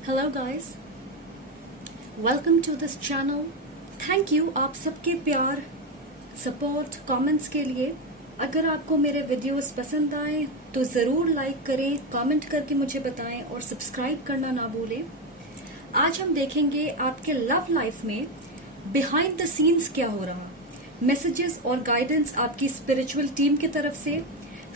Hello guys, welcome to this channel. Thank you आप सबके प्यार, सपोर्ट, कमेंट्स के लिए। अगर आपको मेरे वीडियोस पसंद आए तो ज़रूर लाइक करें, कमेंट करके मुझे बताएं और सब्सक्राइब करना ना भूलें। आज हम देखेंगे आपके लव लाइफ में बिहाइंड द सीन्स क्या हो रहा, मैसेजेस और गाइडेंस आपकी स्पिरिचुअल टीम की तरफ से,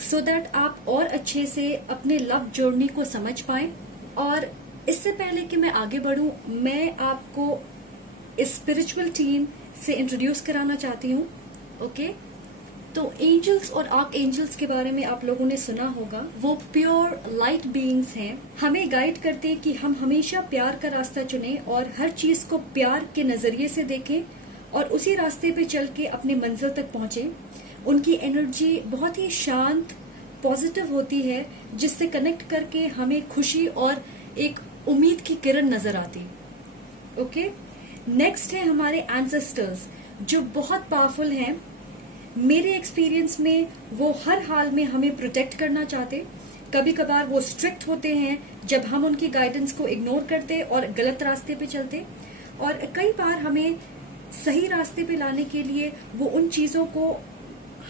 सो दैट आप और अच्छे से अपने लव जर्नी को समझ पाएं। और इससे पहले कि मैं आगे बढ़ूं, मैं आपको इस स्पिरिचुअल टीम से इंट्रोड्यूस कराना चाहती हूँ। ओके, तो एंजल्स और आर्क एंजल्स के बारे में आप लोगों ने सुना होगा। वो प्योर लाइट बीइंग्स हैं, हमें गाइड करते हैं कि हम हमेशा प्यार का रास्ता चुनें और हर चीज को प्यार के नजरिए से देखें और उसी रास्ते पे चल के अपनी मंजिल तक पहुंचे। उनकी एनर्जी बहुत ही शांत, पॉजिटिव होती है, जिससे कनेक्ट करके हमें खुशी और एक उम्मीद की किरण नजर आती। ओके, नेक्स्ट है हमारे एंसेस्टर्स, जो बहुत पावरफुल हैं। मेरे एक्सपीरियंस में वो हर हाल में हमें प्रोटेक्ट करना चाहते। कभी कभार वो स्ट्रिक्ट होते हैं जब हम उनकी गाइडेंस को इग्नोर करते और गलत रास्ते पे चलते, और कई बार हमें सही रास्ते पे लाने के लिए वो उन चीजों को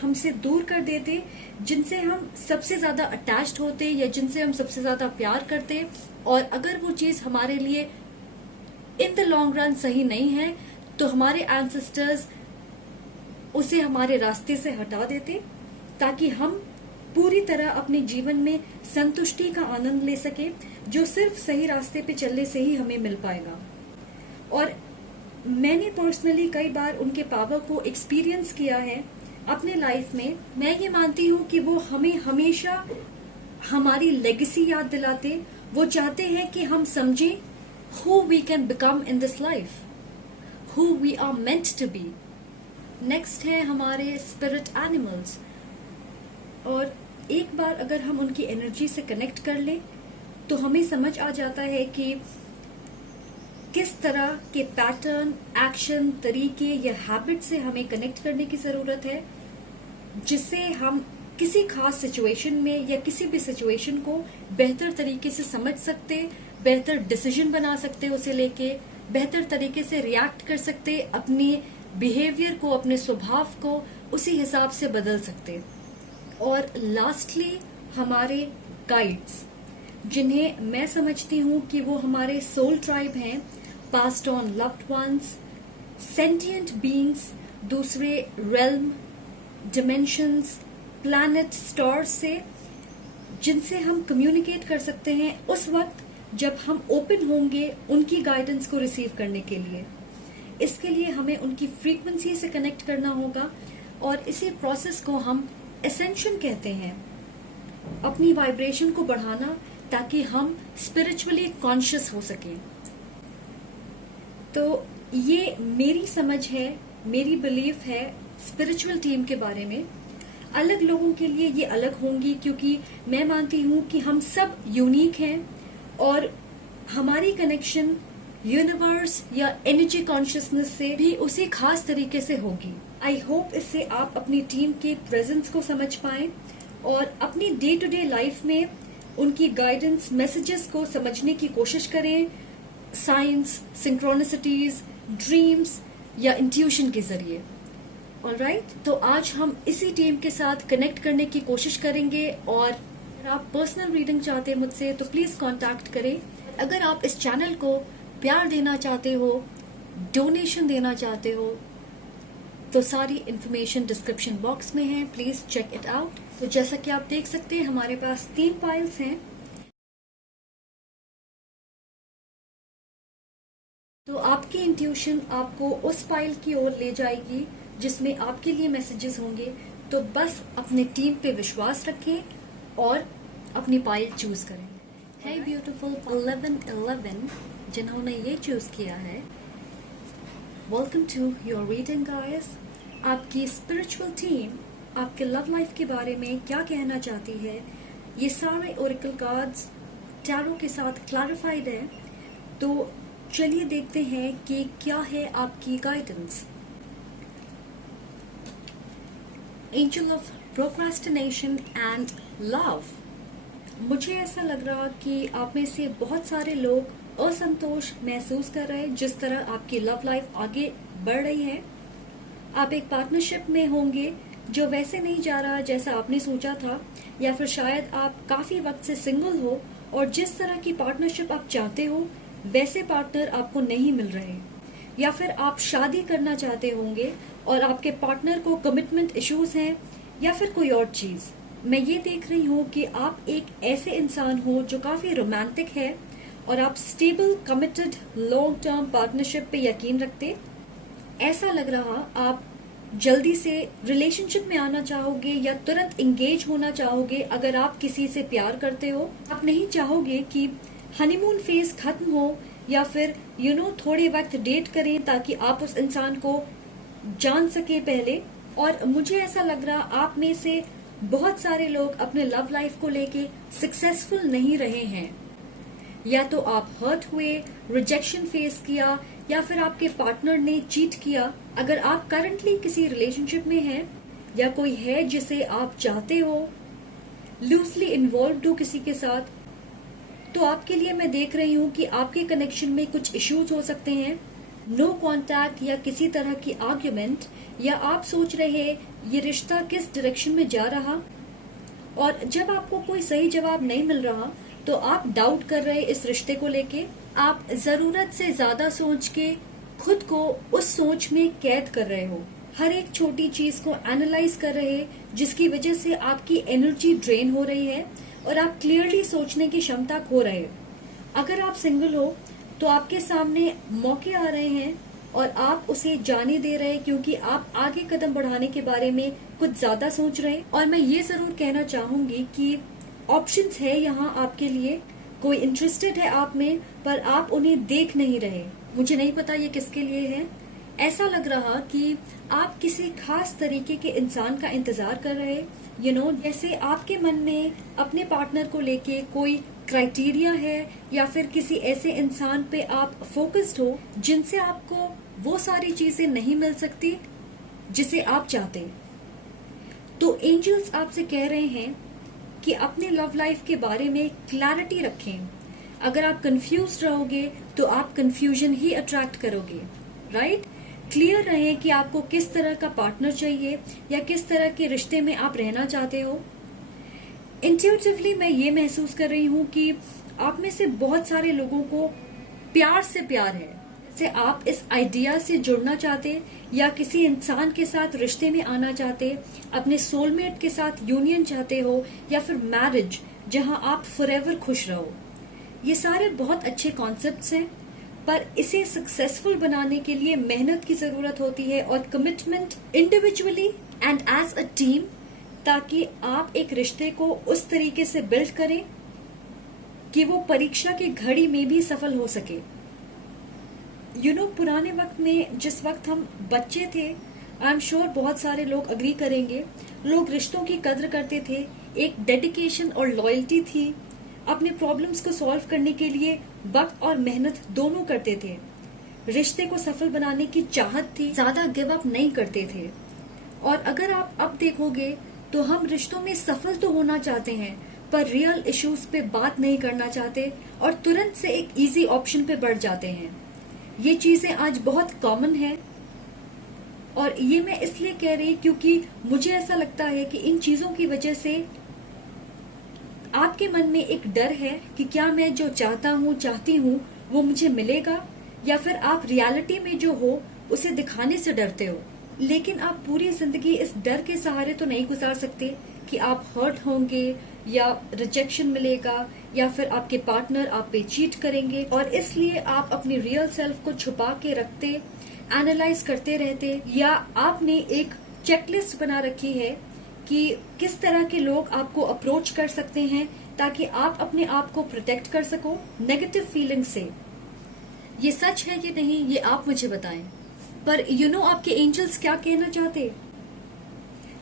हमसे दूर कर देते जिनसे हम सबसे ज्यादा अटैच्ड होते या जिनसे हम सबसे ज्यादा प्यार करते। और अगर वो चीज हमारे लिए इन द लॉन्ग रन सही नहीं है तो हमारे एंसेस्टर्स उसे हमारे रास्ते से हटा देते, ताकि हम पूरी तरह अपने जीवन में संतुष्टि का आनंद ले सके, जो सिर्फ सही रास्ते पे चलने से ही हमें मिल पाएगा। और मैंने पर्सनली कई बार उनके पावर को एक्सपीरियंस किया है अपने लाइफ में। मैं ये मानती हूँ कि वो हमें हमेशा हमारी लेगेसी याद दिलाते। वो चाहते हैं कि हम समझें who we can become in this life, who we are meant to be. Next है हमारे स्पिरिट एनिमल्स, और एक बार अगर हम उनकी एनर्जी से कनेक्ट कर लें तो हमें समझ आ जाता है कि किस तरह के पैटर्न, एक्शन, तरीके या हैबिट से हमें कनेक्ट करने की जरूरत है, जिससे हम किसी खास सिचुएशन में या किसी भी सिचुएशन को बेहतर तरीके से समझ सकते, बेहतर डिसीजन बना सकते, उसे लेके बेहतर तरीके से रिएक्ट कर सकते, अपने बिहेवियर को, अपने स्वभाव को उसी हिसाब से बदल सकते। और लास्टली हमारे गाइड्स, जिन्हें मैं समझती हूँ कि वो हमारे सोल ट्राइब हैं, passed on loved ones, sentient beings, दूसरे रेल्म, डिमेंशंस, प्लैनेट, स्टार्स से, जिनसे हम कम्युनिकेट कर सकते हैं उस वक्त जब हम ओपन होंगे उनकी गाइडेंस को रिसीव करने के लिए। इसके लिए हमें उनकी फ्रीक्वेंसी से कनेक्ट करना होगा, और इसी प्रोसेस को हम एसेंशन कहते हैं, अपनी वाइब्रेशन को बढ़ाना, ताकि हम स्पिरिचुअली कॉन्शियस हो सकें। तो ये मेरी समझ है, मेरी बिलीफ है स्पिरिचुअल टीम के बारे में। अलग लोगों के लिए ये अलग होंगी, क्योंकि मैं मानती हूँ कि हम सब यूनिक हैं और हमारी कनेक्शन यूनिवर्स या एनर्जी कॉन्शियसनेस से भी उसी खास तरीके से होगी। आई होप इससे आप अपनी टीम के प्रेजेंस को समझ पाएं और अपनी डे टू डे लाइफ में उनकी गाइडेंस, मैसेजेस को समझने की कोशिश करें, साइंस, सिंक्रोनिसिटीज, ड्रीम्स या इंट्यूशन के जरिए। ऑलराइट, तो आज हम इसी टीम के साथ कनेक्ट करने की कोशिश करेंगे। और अगर आप पर्सनल रीडिंग चाहते हैं मुझसे तो प्लीज कांटेक्ट करें। अगर आप इस चैनल को प्यार देना चाहते हो, डोनेशन देना चाहते हो, तो सारी इंफॉर्मेशन डिस्क्रिप्शन बॉक्स में है, प्लीज चेक इट आउट। तो जैसा कि आप देख सकते हैं हमारे पास 3 पाइल्स हैं। तो आपकी इंट्यूशन आपको उस पाइल की ओर ले जाएगी जिसमें आपके लिए मैसेजेस होंगे। तो बस अपने टीम पे विश्वास रखें और अपनी पाइल चूज करें। है ब्यूटीफुल 1111 जिन्होंने ये चूज किया है, welcome to your reading guys. आपकी स्पिरिचुअल टीम आपके लव लाइफ के बारे में क्या कहना चाहती है, ये सारे ओरेकल कार्ड्स टैरो के साथ क्लैरिफाइड है। तो चलिए देखते हैं कि क्या है आपकी guidance. Angel of procrastination and love. मुझे ऐसा लग रहा कि आप में से बहुत सारे लोग असंतोष महसूस कर रहे हैं जिस तरह आपकी लव लाइफ आगे बढ़ रही है। आप एक पार्टनरशिप में होंगे जो वैसे नहीं जा रहा जैसा आपने सोचा था, या फिर शायद आप काफी वक्त से सिंगल हो और जिस तरह की पार्टनरशिप आप चाहते हो वैसे पार्टनर आपको नहीं मिल रहे, या फिर आप शादी करना चाहते होंगे और आपके पार्टनर को कमिटमेंट इश्यूज हैं, या फिर कोई और चीज। मैं ये देख रही हूँ कि आप एक ऐसे इंसान हो जो काफी रोमांटिक है और आप stable, committed, long term partnership पे यकीन रखते। ऐसा लग रहा आप जल्दी से रिलेशनशिप में आना चाहोगे या तुरंत एंगेज होना चाहोगे। अगर आप किसी से प्यार करते हो, आप नहीं चाहोगे कि हनीमून फेज खत्म हो या फिर थोड़े वक्त डेट करें ताकि आप उस इंसान को जान सके पहले। और मुझे ऐसा लग रहा आप में से बहुत सारे लोग अपने लव लाइफ को लेके सक्सेसफुल नहीं रहे हैं। या तो आप हर्ट हुए, रिजेक्शन फेस किया, या फिर आपके पार्टनर ने चीट किया। अगर आप करंटली किसी रिलेशनशिप में हैं या कोई है जिसे आप चाहते हो, लूजली इन्वॉल्व हो किसी के साथ, तो आपके लिए मैं देख रही हूँ कि आपके कनेक्शन में कुछ इश्यूज हो सकते हैं। नो कांटेक्ट या किसी तरह की आर्ग्यूमेंट, या आप सोच रहे ये रिश्ता किस डायरेक्शन में जा रहा, और जब आपको कोई सही जवाब नहीं मिल रहा तो आप डाउट कर रहे इस रिश्ते को लेके। आप जरूरत से ज्यादा सोच के खुद को उस सोच में कैद कर रहे हो, हर एक छोटी चीज को एनालाइज कर रहे, जिसकी वजह से आपकी एनर्जी ड्रेन हो रही है और आप क्लियरली सोचने की क्षमता खो रहे हो। अगर आप सिंगल हो तो आपके सामने मौके आ रहे हैं और आप उसे जाने दे रहे हैं क्योंकि आप आगे कदम बढ़ाने के बारे में कुछ ज्यादा सोच रहे हैं। और मैं ये जरूर कहना चाहूंगी कि ऑप्शंस है यहाँ आपके लिए, कोई इंटरेस्टेड है आप में, पर आप उन्हें देख नहीं रहे। मुझे नहीं पता ये किसके लिए है। ऐसा लग रहा कि आप किसी खास तरीके के इंसान का इंतजार कर रहे, जैसे आपके मन में अपने पार्टनर को लेके कोई क्राइटेरिया है, या फिर किसी ऐसे इंसान पे आप फोकस्ड हो जिनसे आपको वो सारी चीजें नहीं मिल सकती जिसे आप चाहते। तो एंजल्स आपसे कह रहे हैं कि अपने लव लाइफ के बारे में क्लैरिटी रखें। अगर आप कंफ्यूज्ड रहोगे तो आप कंफ्यूजन ही अट्रैक्ट करोगे, राइट? क्लियर रहें कि आपको किस तरह का पार्टनर चाहिए या किस तरह के रिश्ते में आप रहना चाहते हो। इंट्यूटिवली मैं ये महसूस कर रही हूँ कि आप में से बहुत सारे लोगों को प्यार से प्यार है, से आप इस आइडिया से जुड़ना चाहते या किसी इंसान के साथ रिश्ते में आना चाहते, अपने सोलमेट के साथ यूनियन चाहते हो, या फिर मैरिज जहां आप फॉरएवर खुश रहो। ये सारे बहुत अच्छे कॉन्सेप्ट्स हैं, पर इसे सक्सेसफुल बनाने के लिए मेहनत की जरूरत होती है और commitment individually and as a team, ताकि आप एक रिश्ते को उस तरीके से बिल्ड करें कि वो परीक्षा की घड़ी में भी सफल हो सके। पुराने वक्त में जिस वक्त हम बच्चे थे, आई एम श्योर बहुत सारे लोग अग्री करेंगे, लोग रिश्तों की कद्र करते थे, एक डेडिकेशन और लॉयल्टी थी, अपने प्रॉब्लम्स को सॉल्व करने के लिए वक्त और मेहनत दोनों करते थे, रिश्ते को सफल बनाने की चाहत थी, ज्यादा गिव अप नहीं करते थे। और अगर आप अब देखोगे तो हम रिश्तों में सफल तो होना चाहते हैं पर रियल इश्यूज पे बात नहीं करना चाहते और तुरंत से एक इजी ऑप्शन पे बढ़ जाते हैं। ये चीजें आज बहुत कॉमन है, और ये मैं इसलिए कह रही क्योंकि मुझे ऐसा लगता है कि इन चीजों की वजह से आपके मन में एक डर है कि क्या मैं जो चाहती हूँ वो मुझे मिलेगा, या फिर आप रियलिटी में जो हो उसे दिखाने से डरते हो। लेकिन आप पूरी जिंदगी इस डर के सहारे तो नहीं गुजार सकते कि आप हर्ट होंगे या रिजेक्शन मिलेगा या फिर आपके पार्टनर आप पे चीट करेंगे, और इसलिए आप अपनी रियल सेल्फ को छुपा के रखते, एनालाइज करते रहते, या आपने एक चेकलिस्ट बना रखी है कि किस तरह के लोग आपको अप्रोच कर सकते हैं ताकि आप अपने आप को प्रोटेक्ट कर सको नेगेटिव फीलिंग से। ये सच है कि नहीं ये आप मुझे बताएं। पर आपके एंजल्स क्या कहना चाहते?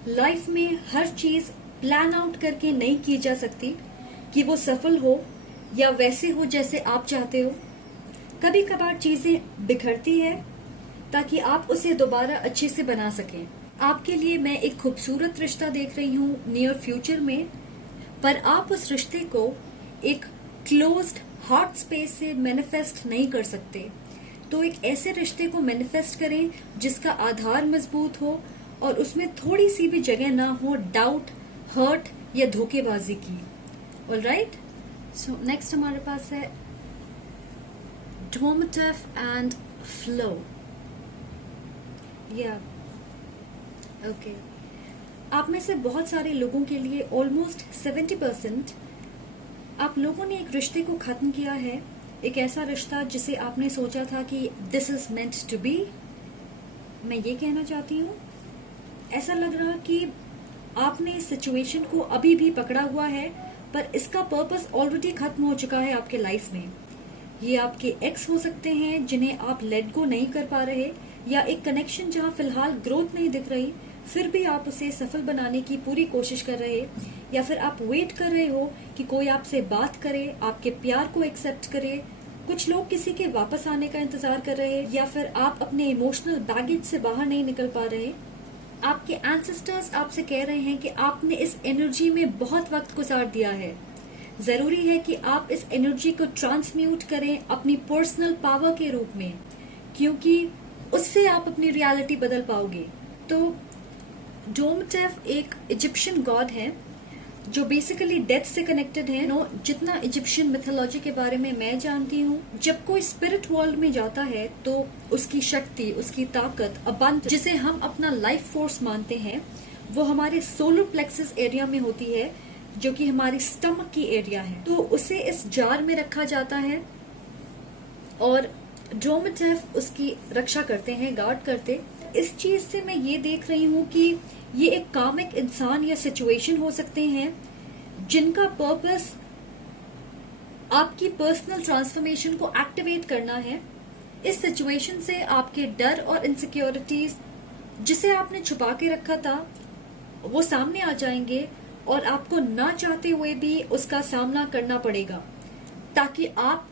लाइफ में हर चीज प्लान आउट करके नहीं की जा सकती कि वो सफल हो या वैसे हो जैसे आप चाहते हो। कभी कभार चीजें बिखरती है ताकि आप उसे दोबारा अच्छे से बना सकें। आपके लिए मैं एक खूबसूरत रिश्ता देख रही हूँ नियर फ्यूचर में, पर आप उस रिश्ते को एक क्लोज्ड हार्ट स्पेस से मैनिफेस्ट नहीं कर सकते। तो एक ऐसे रिश्ते को मैनिफेस्ट करें जिसका आधार मजबूत हो और उसमें थोड़ी सी भी जगह ना हो डाउट, हर्ट या धोखेबाजी की। ऑलराइट, सो नेक्स्ट हमारे पास है डोमेटिव एंड फ्लो। या ओके, आप में से बहुत सारे लोगों के लिए ऑलमोस्ट 70% आप लोगों ने एक रिश्ते को खत्म किया है। एक ऐसा रिश्ता जिसे आपने सोचा था कि this is meant to be. मैं ये कहना चाहती हूँ, ऐसा लग रहा कि आपने इस सिचुएशन को अभी भी पकड़ा हुआ है, पर इसका पर्पस ऑलरेडी खत्म हो चुका है आपके लाइफ में। ये आपके एक्स हो सकते हैं जिन्हें आप लेट गो नहीं कर पा रहे, या एक कनेक्शन जहां फिलहाल ग्रोथ नहीं दिख रही, फिर भी आप उसे सफल बनाने की पूरी कोशिश कर रहे, या फिर आप वेट कर रहे हो कि कोई आपसे बात करे, आपके प्यार को एक्सेप्ट करे। कुछ लोग किसी के वापस आने का इंतजार कर रहे, या फिर आप अपने इमोशनल बैगेज से बाहर नहीं निकल पा रहे। आपके एंसेस्टर्स आपसे कह रहे हैं कि आपने इस एनर्जी में बहुत वक्त गुजार दिया है। जरूरी है कि आप इस एनर्जी को ट्रांसम्यूट करें अपनी पर्सनल पावर के रूप में, क्योंकि उससे आप अपनी रियलिटी बदल पाओगे। तो डोमेटिव एक इजिप्शियन गॉड है जो बेसिकली डेथ से कनेक्टेड है। जितना इजिप्शियन मिथोलॉजी के बारे में मैं जानती हूँ, जब कोई स्पिरिट वर्ल्ड में जाता है तो उसकी शक्ति, उसकी ताकत, अबंध, जिसे हम अपना लाइफ फोर्स मानते हैं, वो हमारे सोलर प्लेक्सस एरिया में होती है, जो कि हमारी स्टमक की एरिया है। तो उसे इस जार में रखा जाता है और डोमेटिव उसकी रक्षा करते हैं, गार्ड करते। इस चीज से मैं ये देख रही हूँ कि ये एक कामिक इंसान या सिचुएशन हो सकते हैं जिनका पर्पस आपकी पर्सनल ट्रांसफॉर्मेशन को एक्टिवेट करना है। इस सिचुएशन से आपके डर और इनसिक्योरिटीज जिसे आपने छुपा के रखा था वो सामने आ जाएंगे और आपको ना चाहते हुए भी उसका सामना करना पड़ेगा, ताकि आप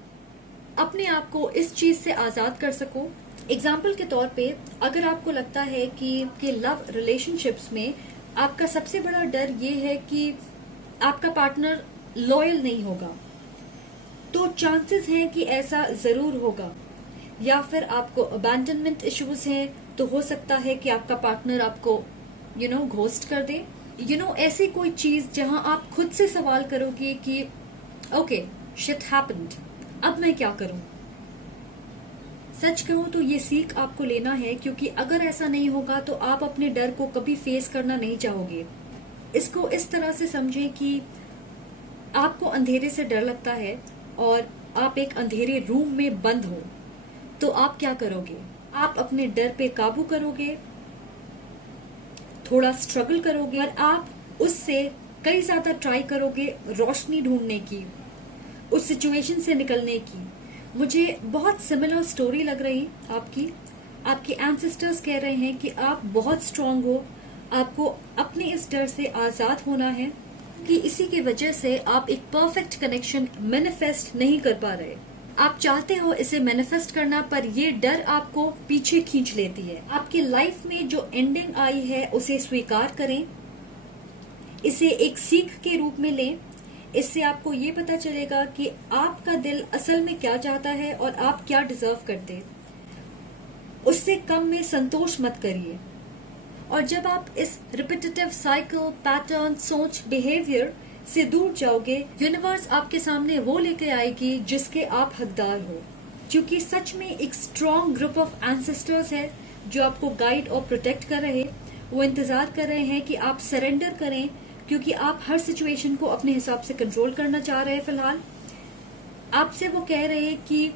अपने आप को इस चीज से आजाद कर सको। एग्जाम्पल के तौर पे, अगर आपको लगता है कि लव रिलेशनशिप्स में आपका सबसे बड़ा डर ये है कि आपका पार्टनर लॉयल नहीं होगा, तो चांसेस हैं कि ऐसा जरूर होगा। या फिर आपको अबैंडनमेंट इश्यूज हैं, तो हो सकता है कि आपका पार्टनर आपको घोस्ट कर दे। ऐसी कोई चीज जहां आप खुद से सवाल करोगे कि ओके, शिट हैपेंड, अब मैं क्या करूं। सच कहूं तो ये सीख आपको लेना है, क्योंकि अगर ऐसा नहीं होगा तो आप अपने डर को कभी फेस करना नहीं चाहोगे। इसको इस तरह से समझें कि आपको अंधेरे से डर लगता है और आप एक अंधेरे रूम में बंद हो, तो आप क्या करोगे? आप अपने डर पे काबू करोगे, थोड़ा स्ट्रगल करोगे और आप उससे कई ज्यादा ट्राई करोगे रोशनी ढूंढने की, उस सिचुएशन से निकलने की। मुझे बहुत सिमिलर स्टोरी लग रही आपके एंसेस्टर्स कह रहे हैं कि आप बहुत स्ट्रांग हो, आपको अपने इस डर से आजाद होना है, कि इसी की वजह से आप एक परफेक्ट कनेक्शन मैनिफेस्ट नहीं कर पा रहे। आप चाहते हो इसे मैनिफेस्ट करना, पर ये डर आपको पीछे खींच लेती है। आपकी लाइफ में जो एंडिंग आई है उसे स्वीकार करें, इसे एक सीख के रूप में लें। इससे आपको ये पता चलेगा कि आपका दिल असल में क्या चाहता है और आप क्या डिजर्व करते। उससे कम में संतोष मत करिए। और जब आप इस रिपीटेटिव साइकिल, पैटर्न, सोच, बिहेवियर से दूर जाओगे, यूनिवर्स आपके सामने वो लेके आएगी जिसके आप हकदार हो। क्योंकि सच में एक स्ट्रॉन्ग ग्रुप ऑफ एंसेस्टर्स है जो आपको गाइड और प्रोटेक्ट कर रहे। वो इंतजार कर रहे हैं कि आप सरेंडर करें, क्योंकि आप हर सिचुएशन को अपने हिसाब से कंट्रोल करना चाह रहे हैं। फिलहाल आपसे वो कह रहे हैं कि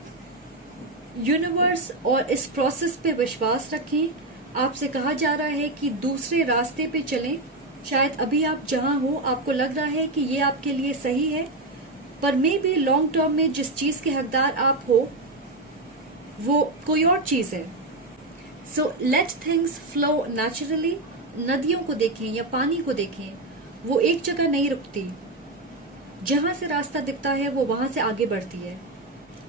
यूनिवर्स और इस प्रोसेस पे विश्वास रखें। आपसे कहा जा रहा है कि दूसरे रास्ते पे चलें। शायद अभी आप जहां हो आपको लग रहा है कि ये आपके लिए सही है, पर मे बी लॉन्ग टर्म में जिस चीज के हकदार आप हो वो कोई और चीज है। So let things flow naturally. नदियों को देखें या पानी को देखें, वो एक जगह नहीं रुकती। जहां से रास्ता दिखता है वो वहां से आगे बढ़ती है।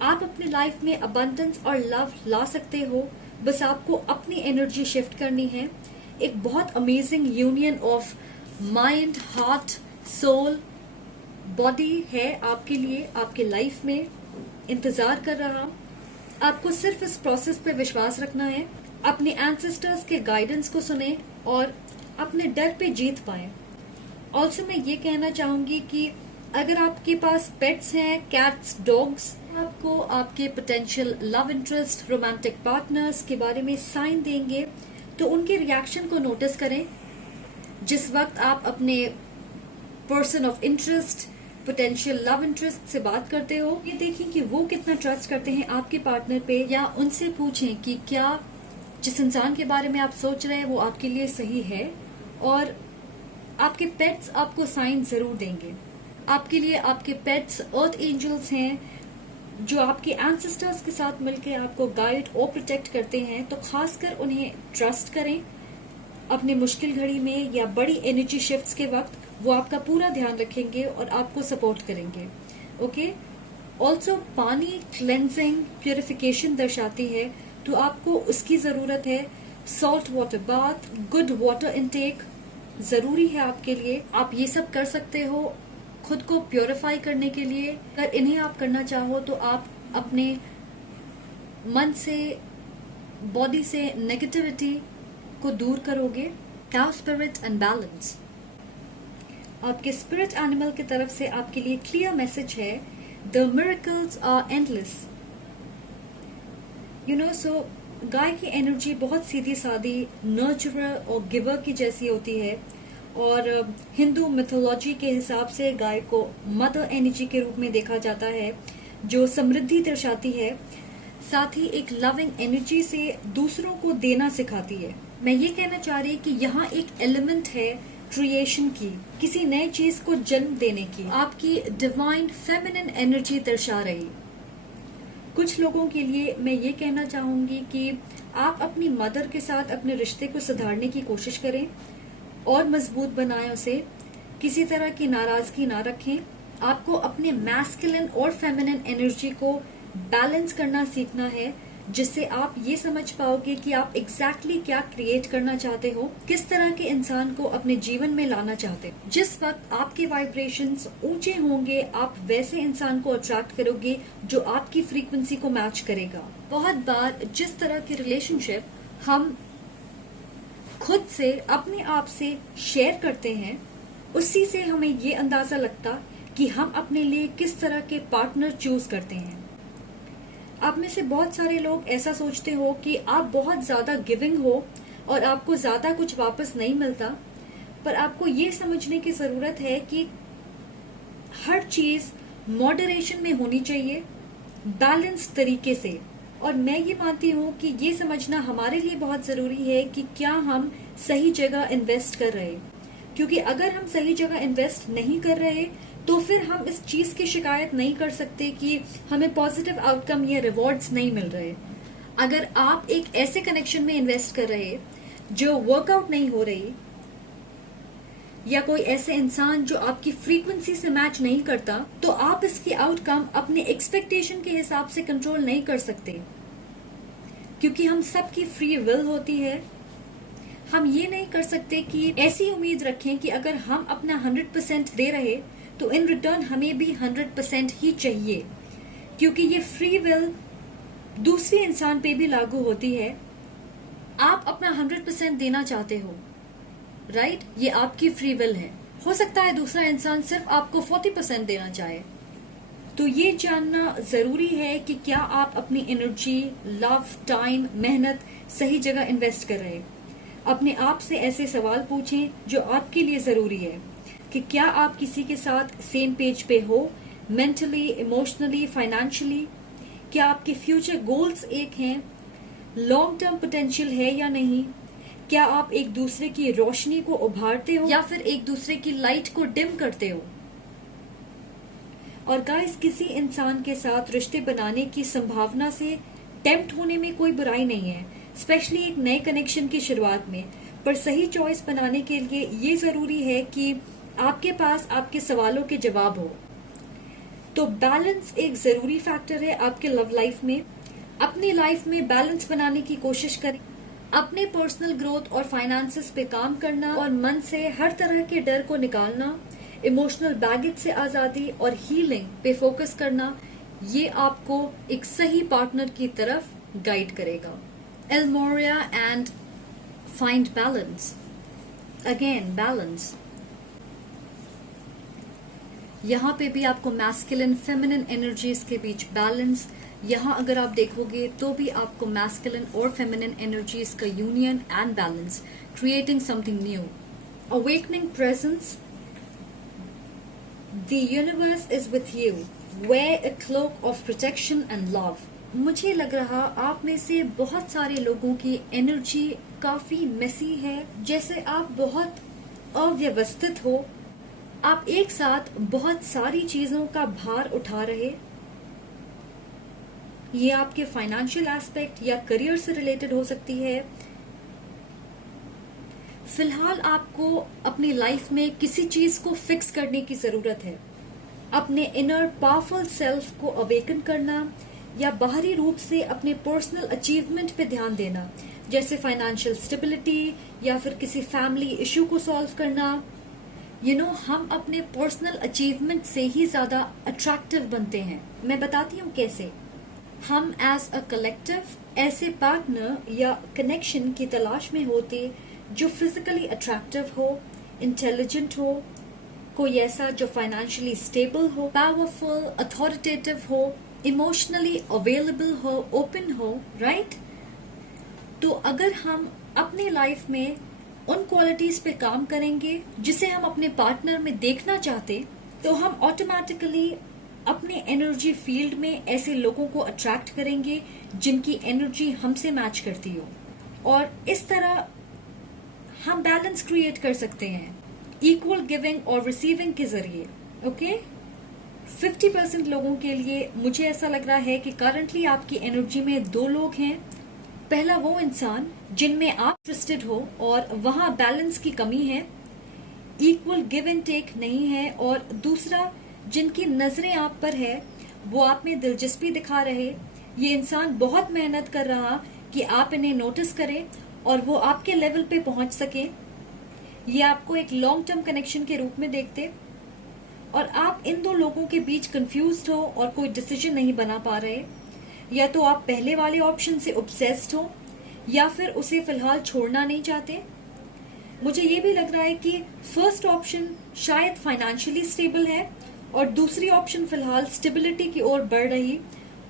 आप अपनी लाइफ में अबंडेंस और लव ला सकते हो, बस आपको अपनी एनर्जी शिफ्ट करनी है। एक बहुत amazing union of mind, heart, soul, body है आपके लिए, आपके लाइफ में। इंतजार कर रहा। आपको सिर्फ इस प्रोसेस पे विश्वास रखना है, अपने एंसेस्टर्स के गाइडेंस को सुने और अपने डर पे जीत पाए। ऑल्सो मैं ये कहना चाहूंगी कि अगर आपके पास पेट्स हैं, कैट्स, डॉग्स, आपको आपके potential love interest, romantic partners के बारे में साइन देंगे, तो उनके रिएक्शन को नोटिस करें। जिस वक्त आप अपने person of interest, potential love interest से बात करते हो, ये देखें कि वो कितना ट्रस्ट करते हैं आपके पार्टनर पे, या उनसे पूछें कि क्या जिस इंसान के बारे में आप सोच रहे हैं वो आपके लिए सही है। और आपके पेट्स आपको साइन जरूर देंगे। आपके लिए आपके पेट्स अर्थ एंजल्स हैं जो आपके एंसेस्टर्स के साथ मिलकर आपको गाइड और प्रोटेक्ट करते हैं। तो खासकर उन्हें ट्रस्ट करें। अपने मुश्किल घड़ी में या बड़ी एनर्जी शिफ्ट्स के वक्त वो आपका पूरा ध्यान रखेंगे और आपको सपोर्ट करेंगे। ओके, ऑल्सो पानी क्लेंजिंग, प्यूरिफिकेशन दर्शाती है, तो आपको उसकी जरूरत है। Salt water bath, good water intake जरूरी है आपके लिए। आप ये सब कर सकते हो खुद को प्योरीफाई करने के लिए। अगर इन्हें आप करना चाहो तो आप अपने मन से, बॉडी से नेगेटिविटी को दूर करोगे। काउ स्पिरिट एंड बैलेंस, आपके स्पिरिट एनिमल की तरफ से आपके लिए क्लियर मैसेज है, द मिरेकल्स आर एंडलेस। सो गाय की एनर्जी बहुत सीधी सादी, नर्चरर और गिवर की जैसी होती है। और हिंदू मिथोलॉजी के हिसाब से गाय को मदर एनर्जी के रूप में देखा जाता है, जो समृद्धि दर्शाती है। साथ ही एक लविंग एनर्जी से दूसरों को देना सिखाती है। मैं ये कहना चाह रही कि यहाँ एक एलिमेंट है क्रिएशन की, किसी नए चीज को जन्म देने की। आपकी डिवाइन फेमिनिन एनर्जी दर्शा रही। कुछ लोगों के लिए मैं ये कहना चाहूंगी कि आप अपनी मदर के साथ अपने रिश्ते को सुधारने की कोशिश करें और मजबूत बनाएं उसे। किसी तरह की नाराजगी ना रखें। आपको अपने मैस्कुलिन और फेमिनिन एनर्जी को बैलेंस करना सीखना है, जिससे आप ये समझ पाओगे कि आप एग्जैक्टली क्या क्रिएट करना चाहते हो, किस तरह के इंसान को अपने जीवन में लाना चाहते हो। जिस वक्त आपके वाइब्रेशंस ऊंचे होंगे, आप वैसे इंसान को अट्रैक्ट करोगे जो आपकी फ्रीक्वेंसी को मैच करेगा। बहुत बार जिस तरह की रिलेशनशिप हम खुद से, अपने आप से शेयर करते हैं, उसी से हमें ये अंदाजा लगता कि हम अपने लिए किस तरह के पार्टनर चूज करते हैं। आप में से बहुत सारे लोग ऐसा सोचते हो कि आप बहुत ज्यादा गिविंग हो और आपको ज्यादा कुछ वापस नहीं मिलता, पर आपको ये समझने की जरूरत है कि हर चीज मॉडरेशन में होनी चाहिए, बैलेंस तरीके से। और मैं ये मानती हूँ कि ये समझना हमारे लिए बहुत जरूरी है कि क्या हम सही जगह इन्वेस्ट कर रहे, क्योंकि अगर हम सही जगह इन्वेस्ट नहीं कर रहे तो फिर हम इस चीज की शिकायत नहीं कर सकते कि हमें पॉजिटिव आउटकम या रिवॉर्ड्स नहीं मिल रहे। अगर आप एक ऐसे कनेक्शन में इन्वेस्ट कर रहे जो वर्कआउट नहीं हो रही, या कोई ऐसे इंसान जो आपकी फ्रीक्वेंसी से मैच नहीं करता, तो आप इसकी आउटकम अपने एक्सपेक्टेशन के हिसाब से कंट्रोल नहीं कर सकते, क्योंकि हम सबकी फ्री विल होती है। हम ये नहीं कर सकते कि ऐसी उम्मीद रखें कि अगर हम अपना 100% दे रहे तो इन रिटर्न हमें भी 100% ही चाहिए, क्योंकि ये फ्री विल दूसरे इंसान पे भी लागू होती है। आप अपना 100% देना चाहते हो, राइट? ये आपकी फ्री विल है। हो सकता है दूसरा इंसान सिर्फ आपको 40% देना चाहे। तो ये जानना जरूरी है कि क्या आप अपनी एनर्जी, लव, टाइम, मेहनत सही जगह इन्वेस्ट कर रहे हैं। अपने आप से ऐसे सवाल पूछें जो आपके लिए जरूरी है, कि क्या आप किसी के साथ सेम पेज पे हो, मेंटली, इमोशनली, फाइनेंशियली। क्या आपके फ्यूचर गोल्स एक हैं, लॉन्ग टर्म पोटेंशियल है या नहीं। क्या आप एक दूसरे की रोशनी को उभारते हो या फिर एक दूसरे की लाइट को डिम करते हो। और गाइस, किसी इंसान के साथ रिश्ते बनाने की संभावना से टेम्प्ट होने में कोई बुराई नहीं है, स्पेशली एक नए कनेक्शन की शुरुआत में। पर सही चॉइस बनाने के लिए ये जरूरी है कि आपके पास आपके सवालों के जवाब हो। तो बैलेंस एक जरूरी फैक्टर है आपके लव लाइफ में। अपनी लाइफ में बैलेंस बनाने की कोशिश करें। अपने पर्सनल ग्रोथ और फाइनेंसेस पे काम करना और मन से हर तरह के डर को निकालना, इमोशनल बैगेज से आजादी और हीलिंग पे फोकस करना, ये आपको एक सही पार्टनर की तरफ गाइड करेगा। एल्मोरिया and find balance. Again balance, यहाँ पे भी आपको मैस्कुलिन फेमिनिन एनर्जीज के बीच बैलेंस, यहाँ अगर आप देखोगे तो भी आपको मैस्कुलिन और फेमिनिन एनर्जीज का union and balance, creating something new. Awakening presence, the universe is with you, wear a cloak of protection and love. मुझे लग रहा आप में से बहुत सारे लोगों की एनर्जी काफी मेसी है, जैसे आप बहुत अव्यवस्थित हो, आप एक साथ बहुत सारी चीजों का भार उठा रहे। ये आपके फाइनेंशियल एस्पेक्ट या करियर से रिलेटेड हो सकती है। फिलहाल आपको अपनी लाइफ में किसी चीज को फिक्स करने की जरूरत है, अपने इनर पावरफुल सेल्फ को अवेकन करना या बाहरी रूप से अपने पर्सनल अचीवमेंट पे ध्यान देना, जैसे फाइनेंशियल स्टेबिलिटी या फिर किसी फैमिली इश्यू को सॉल्व करना। हम अपने पर्सनल अचीवमेंट से ही ज्यादा अट्रैक्टिव बनते हैं। मैं बताती हूँ कैसे। हम एज अ कलेक्टिव ऐसे पार्टनर या कनेक्शन की तलाश में होते जो फिजिकली अट्रैक्टिव हो, इंटेलिजेंट हो, कोई ऐसा जो फाइनेंशियली स्टेबल हो, पावरफुल, अथॉरिटेटिव हो, इमोशनली अवेलेबल हो, ओपन हो, राइट? तो अगर हम अपनी लाइफ में उन क्वालिटीज पे काम करेंगे जिसे हम अपने पार्टनर में देखना चाहते, तो हम ऑटोमेटिकली अपने एनर्जी फील्ड में ऐसे लोगों को अट्रैक्ट करेंगे जिनकी एनर्जी हमसे मैच करती हो, और इस तरह हम बैलेंस क्रिएट कर सकते हैं इक्वल गिविंग और रिसीविंग के जरिए। ओके, 50% लोगों के लिए मुझे ऐसा लग रहा है कि करंटली आपकी एनर्जी में दो लोग हैं। पहला वो इंसान जिनमें आप इंटरेस्टेड हो और वहां बैलेंस की कमी है, इक्वल गिव एंड टेक नहीं है, और दूसरा जिनकी नजरें आप पर है, वो आप में दिलचस्पी दिखा रहे, ये इंसान बहुत मेहनत कर रहा कि आप इन्हें नोटिस करें और वो आपके लेवल पे पहुंच सके। ये आपको एक लॉन्ग टर्म कनेक्शन के रूप में देखते, और आप इन दो लोगों के बीच कंफ्यूज्ड हो और कोई डिसीजन नहीं बना पा रहे। या तो आप पहले वाले ऑप्शन से ऑब्सेस्ड हो या फिर उसे फिलहाल छोड़ना नहीं चाहते। मुझे ये भी लग रहा है कि फर्स्ट ऑप्शन शायद फाइनेंशियली स्टेबल है और दूसरी ऑप्शन फिलहाल स्टेबिलिटी की ओर बढ़ रही,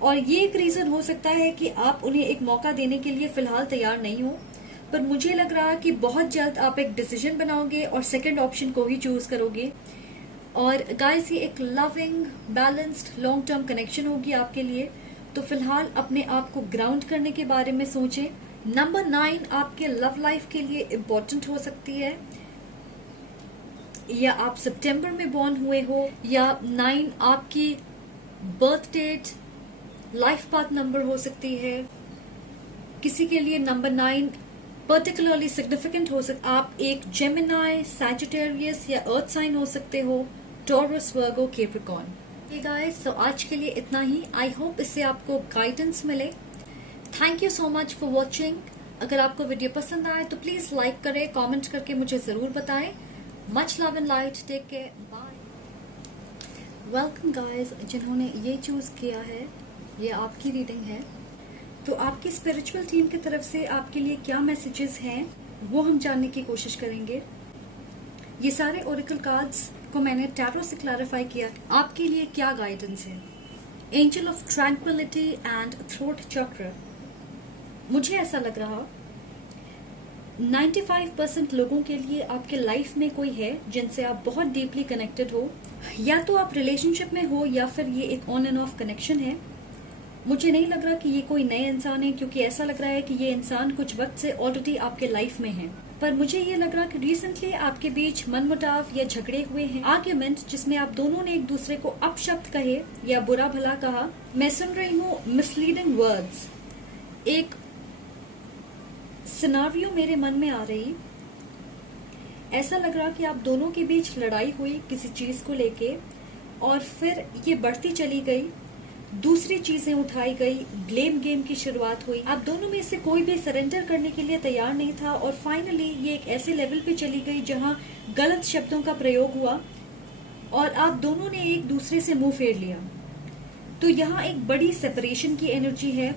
और ये एक रीजन हो सकता है कि आप उन्हें एक मौका देने के लिए फिलहाल तैयार नहीं हो। पर मुझे लग रहा है कि बहुत जल्द आप एक डिसीजन बनाओगे और सेकंड ऑप्शन को ही चूज करोगे। और गाइस, ये एक loving, balanced, long term connection होगी आपके लिए। तो फिलहाल अपने आप को ग्राउंड करने के बारे में सोचें। नंबर 9 आपके लव लाइफ के लिए इम्पोर्टेंट हो सकती है, या आप सितंबर में बॉर्न हुए हो, या 9 आपकी birth date, life path number हो सकती है। किसी के लिए नंबर 9 पर्टिकुलरली सिग्निफिकेंट हो सकता। आप एक जेमिनाई, सैजिटेरियस या अर्थ साइन हो सकते हो, टॉरस, वर्गो, कैप्रिकॉर्न। गाइस, तो आज के लिए इतना ही। आई होप इससे आपको गाइडेंस मिले। Thank you so much for watching. अगर आपको वीडियो पसंद आए तो प्लीज लाइक करें, कमेंट करके मुझे जरूर बताएं। Much love and light, take care, bye. Welcome guys, जिन्होंने ये चूज किया है, ये आपकी रीडिंग है। तो आपकी स्पिरिचुअल टीम की तरफ से आपके लिए क्या मैसेजेस हैं वो हम जानने की कोशिश करेंगे। ये सारे ओरेकल कार्ड्स को मैंने टैरो से क्लैरिफाई किया। आपके लिए क्या गाइडेंस है? Angel of tranquillity and throat चक्र। मुझे ऐसा लग रहा 95% लोगों के लिए आपके लाइफ में कोई है जिनसे आप बहुत डीपली कनेक्टेड हो, या तो आप रिलेशनशिप में हो या फिर ये एक ऑन एंड ऑफ कनेक्शन है। मुझे नहीं लग रहा कि ये कोई नए इंसान है, क्योंकि ऐसा लग रहा है कि ये इंसान कुछ वक्त से ऑलरेडी आपके लाइफ में है। पर मुझे ये लग रहा कि रिसेंटली आपके बीच मनमुटाव या झगड़े हुए हैं, आर्ग्यूमेंट, जिसमें आप दोनों ने एक दूसरे को अपशब्द कहे या बुरा भला कहा। मैं सुन रही हूँ मिसलीडिंग वर्ड्स। एक सिनारियो मेरे मन में आ रही, ऐसा लग रहा कि आप दोनों के बीच लड़ाई हुई किसी चीज को लेके, और फिर ये बढ़ती चली गई, दूसरी चीजें उठाई गई, ब्लेम गेम की शुरुआत हुई। आप दोनों में से कोई भी सरेंडर करने के लिए तैयार नहीं था, और फाइनली ये एक ऐसे लेवल पे चली गई जहां गलत शब्दों का प्रयोग हुआ और आप दोनों ने एक दूसरे से मुंह फेर लिया। तो यहाँ एक बड़ी सेपरेशन की एनर्जी है।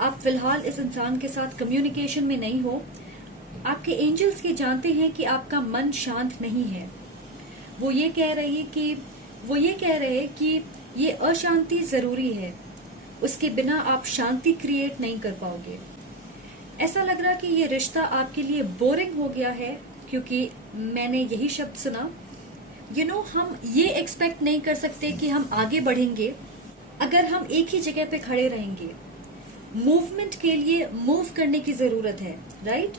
आप फिलहाल इस इंसान के साथ कम्युनिकेशन में नहीं हो। आपके एंजल्स ये जानते हैं कि आपका मन शांत नहीं है। वो ये कह रहे कि ये अशांति जरूरी है, उसके बिना आप शांति क्रिएट नहीं कर पाओगे। ऐसा लग रहा कि ये रिश्ता आपके लिए बोरिंग हो गया है, क्योंकि मैंने यही शब्द सुना। हम ये एक्सपेक्ट नहीं कर सकते कि हम आगे बढ़ेंगे अगर हम एक ही जगह पे खड़े रहेंगे। मूवमेंट के लिए मूव करने की जरूरत है, राइट?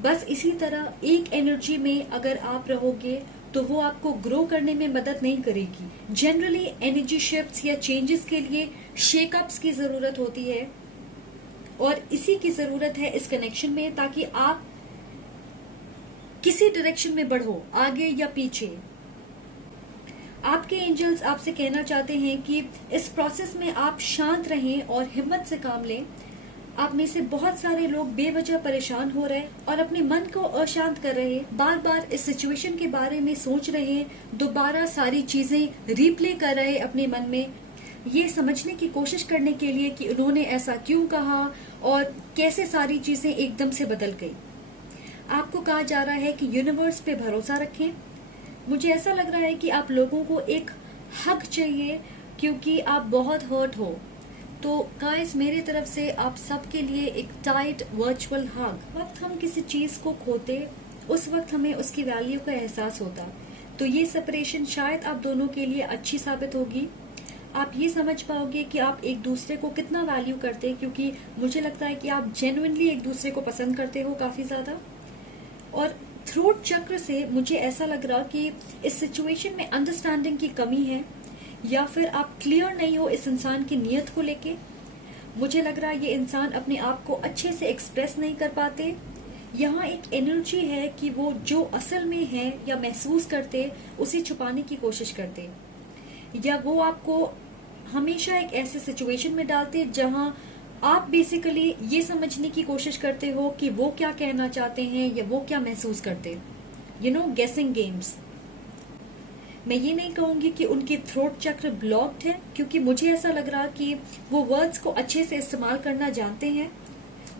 बस इसी तरह एक एनर्जी में अगर आप रहोगे तो वो आपको ग्रो करने में मदद नहीं करेगी। जनरली एनर्जी शिफ्ट्स या चेंजेस के लिए शेकअप्स की जरूरत होती है, और इसी की जरूरत है इस कनेक्शन में, ताकि आप किसी डायरेक्शन में बढ़ो, आगे या पीछे। आपके एंजल्स आपसे कहना चाहते हैं कि इस प्रोसेस में आप शांत रहें और हिम्मत से काम लें। आप में से बहुत सारे लोग बेवजह परेशान हो रहे और अपने मन को अशांत कर रहे, बार बार इस सिचुएशन के बारे में सोच रहे, दोबारा सारी चीजें रिप्ले कर रहे अपने मन में, ये समझने की कोशिश करने के लिए कि उन्होंने ऐसा क्यों कहा और कैसे सारी चीजें एकदम से बदल गई। आपको कहा जा रहा है कि यूनिवर्स पे भरोसा रखें। मुझे ऐसा लग रहा है कि आप लोगों को एक हक चाहिए, क्योंकि आप बहुत हर्ट हो। तो गाइस, मेरी तरफ से आप सबके लिए एक टाइट वर्चुअल हग। वक्त हम किसी चीज को खोते, उस वक्त हमें उसकी वैल्यू का एहसास होता। तो ये सेपरेशन शायद आप दोनों के लिए अच्छी साबित होगी। आप ये समझ पाओगे कि आप एक दूसरे को कितना वैल्यू करते हैं, क्योंकि मुझे लगता है कि आप जेन्युइनली एक दूसरे को पसंद करते हो काफी ज्यादा। और थ्रोट चक्र से मुझे ऐसा लग रहा कि इस सिचुएशन में अंडरस्टैंडिंग की कमी है, या फिर आप क्लियर नहीं हो इस इंसान की नीयत को लेके। मुझे लग रहा है ये इंसान अपने आप को अच्छे से एक्सप्रेस नहीं कर पाते। यहाँ एक एनर्जी है कि वो जो असल में है या महसूस करते, उसे छुपाने की कोशिश करते, या वो आपको हमेशा एक ऐसे सिचुएशन में डालते जहां आप बेसिकली ये समझने की कोशिश करते हो कि वो क्या कहना चाहते हैं या वो क्या महसूस करते। गेसिंग गेम्स। मैं ये नहीं कहूंगी कि उनकी थ्रोट चक्र ब्लॉक्ड है, क्योंकि मुझे ऐसा लग रहा कि वो वर्ड्स को अच्छे से इस्तेमाल करना जानते हैं,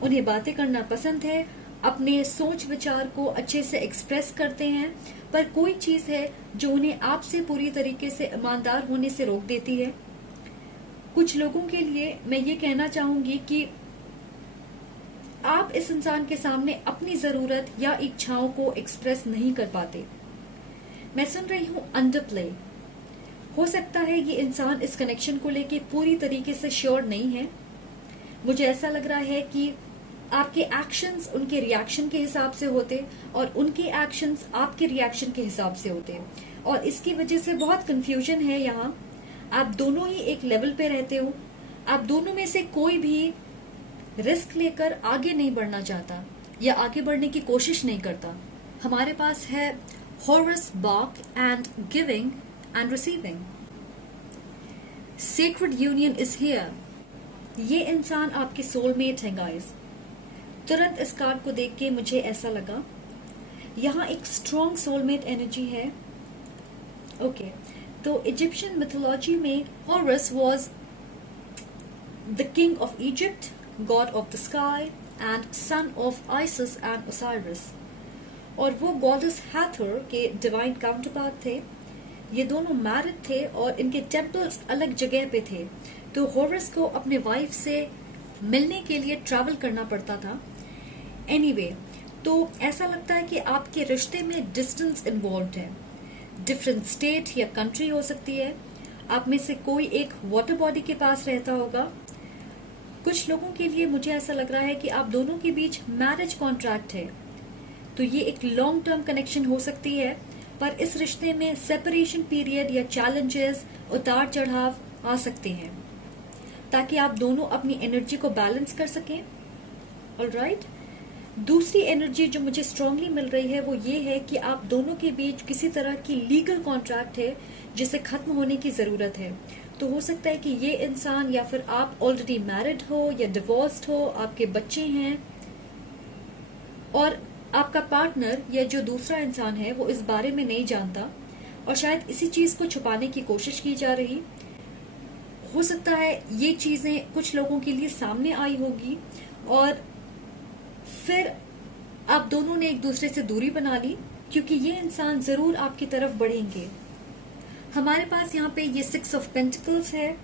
उन्हें बातें करना पसंद है, अपने सोच विचार को अच्छे से एक्सप्रेस करते हैं। पर कोई चीज है जो उन्हें आपसे पूरी तरीके से ईमानदार होने से रोक देती है। कुछ लोगों के लिए मैं ये कहना चाहूंगी कि आप इस इंसान के सामने अपनी जरूरत या इच्छाओं को एक्सप्रेस नहीं कर पाते। मैं सुन रही हूं अंडरप्ले। हो सकता है ये इंसान इस कनेक्शन को लेके पूरी तरीके से श्योर नहीं है। मुझे ऐसा लग रहा है कि आपके एक्शंस उनके रिएक्शन के हिसाब से होते, और उनके एक्शंस आपके रिएक्शन के हिसाब से होते, और इसकी वजह से बहुत कंफ्यूजन है। यहाँ आप दोनों ही एक लेवल पे रहते हो। आप दोनों में से कोई भी रिस्क लेकर आगे नहीं बढ़ना चाहता या आगे बढ़ने की कोशिश नहीं करता। हमारे पास है हॉरस बाक and giving and receiving. Sacred union is here. ये इंसान आपके सोलमेट है गाइस। तुरंत इस कार्ड को देख के मुझे ऐसा लगा, यहाँ एक स्ट्रॉन्ग सोलमेट एनर्जी है। ओके, तो इजिप्शियन मिथोलॉजी में harrows was the king of Egypt, God of the sky and son of ISIS and Osiris, और वो गॉडेस हैथर के डिवाइन काउंटरपार्ट थे। ये दोनों मैरिड थे और इनके टेम्पल्स अलग जगह पे थे। तो हॉरस को अपने वाइफ से मिलने के लिए ट्रैवल करना पड़ता था। एनीवे, तो ऐसा लगता है कि आपके रिश्ते में डिस्टेंस इन्वॉल्व है। डिफरेंट स्टेट या कंट्री हो सकती है। आप में से कोई एक वाटर बॉडी के पास रहता होगा। कुछ लोगों के लिए मुझे ऐसा लग रहा है कि आप दोनों के बीच मैरिज कॉन्ट्रैक्ट है। तो ये एक लॉन्ग टर्म कनेक्शन हो सकती है, पर इस रिश्ते में सेपरेशन पीरियड या चैलेंजेस, उतार चढ़ाव आ सकते हैं, ताकि आप दोनों अपनी एनर्जी को बैलेंस कर सकें। ऑलराइट, दूसरी एनर्जी जो मुझे स्ट्रांगली मिल रही है वो ये है कि आप दोनों के बीच किसी तरह की लीगल कॉन्ट्रैक्ट है जिसे खत्म होने की जरूरत है। तो हो सकता है कि ये इंसान या फिर आप ऑलरेडी मैरिड हो या डिवोर्स्ड हो, आपके बच्चे हैं, और आपका पार्टनर या जो दूसरा इंसान है वो इस बारे में नहीं जानता, और शायद इसी चीज को छुपाने की कोशिश की जा रही। हो सकता है ये चीजें कुछ लोगों के लिए सामने आई होगी और फिर आप दोनों ने एक दूसरे से दूरी बना ली, क्योंकि ये इंसान जरूर आपकी तरफ बढ़ेंगे। हमारे पास यहाँ पे ये 6 ऑफ पेंटिकल्स है,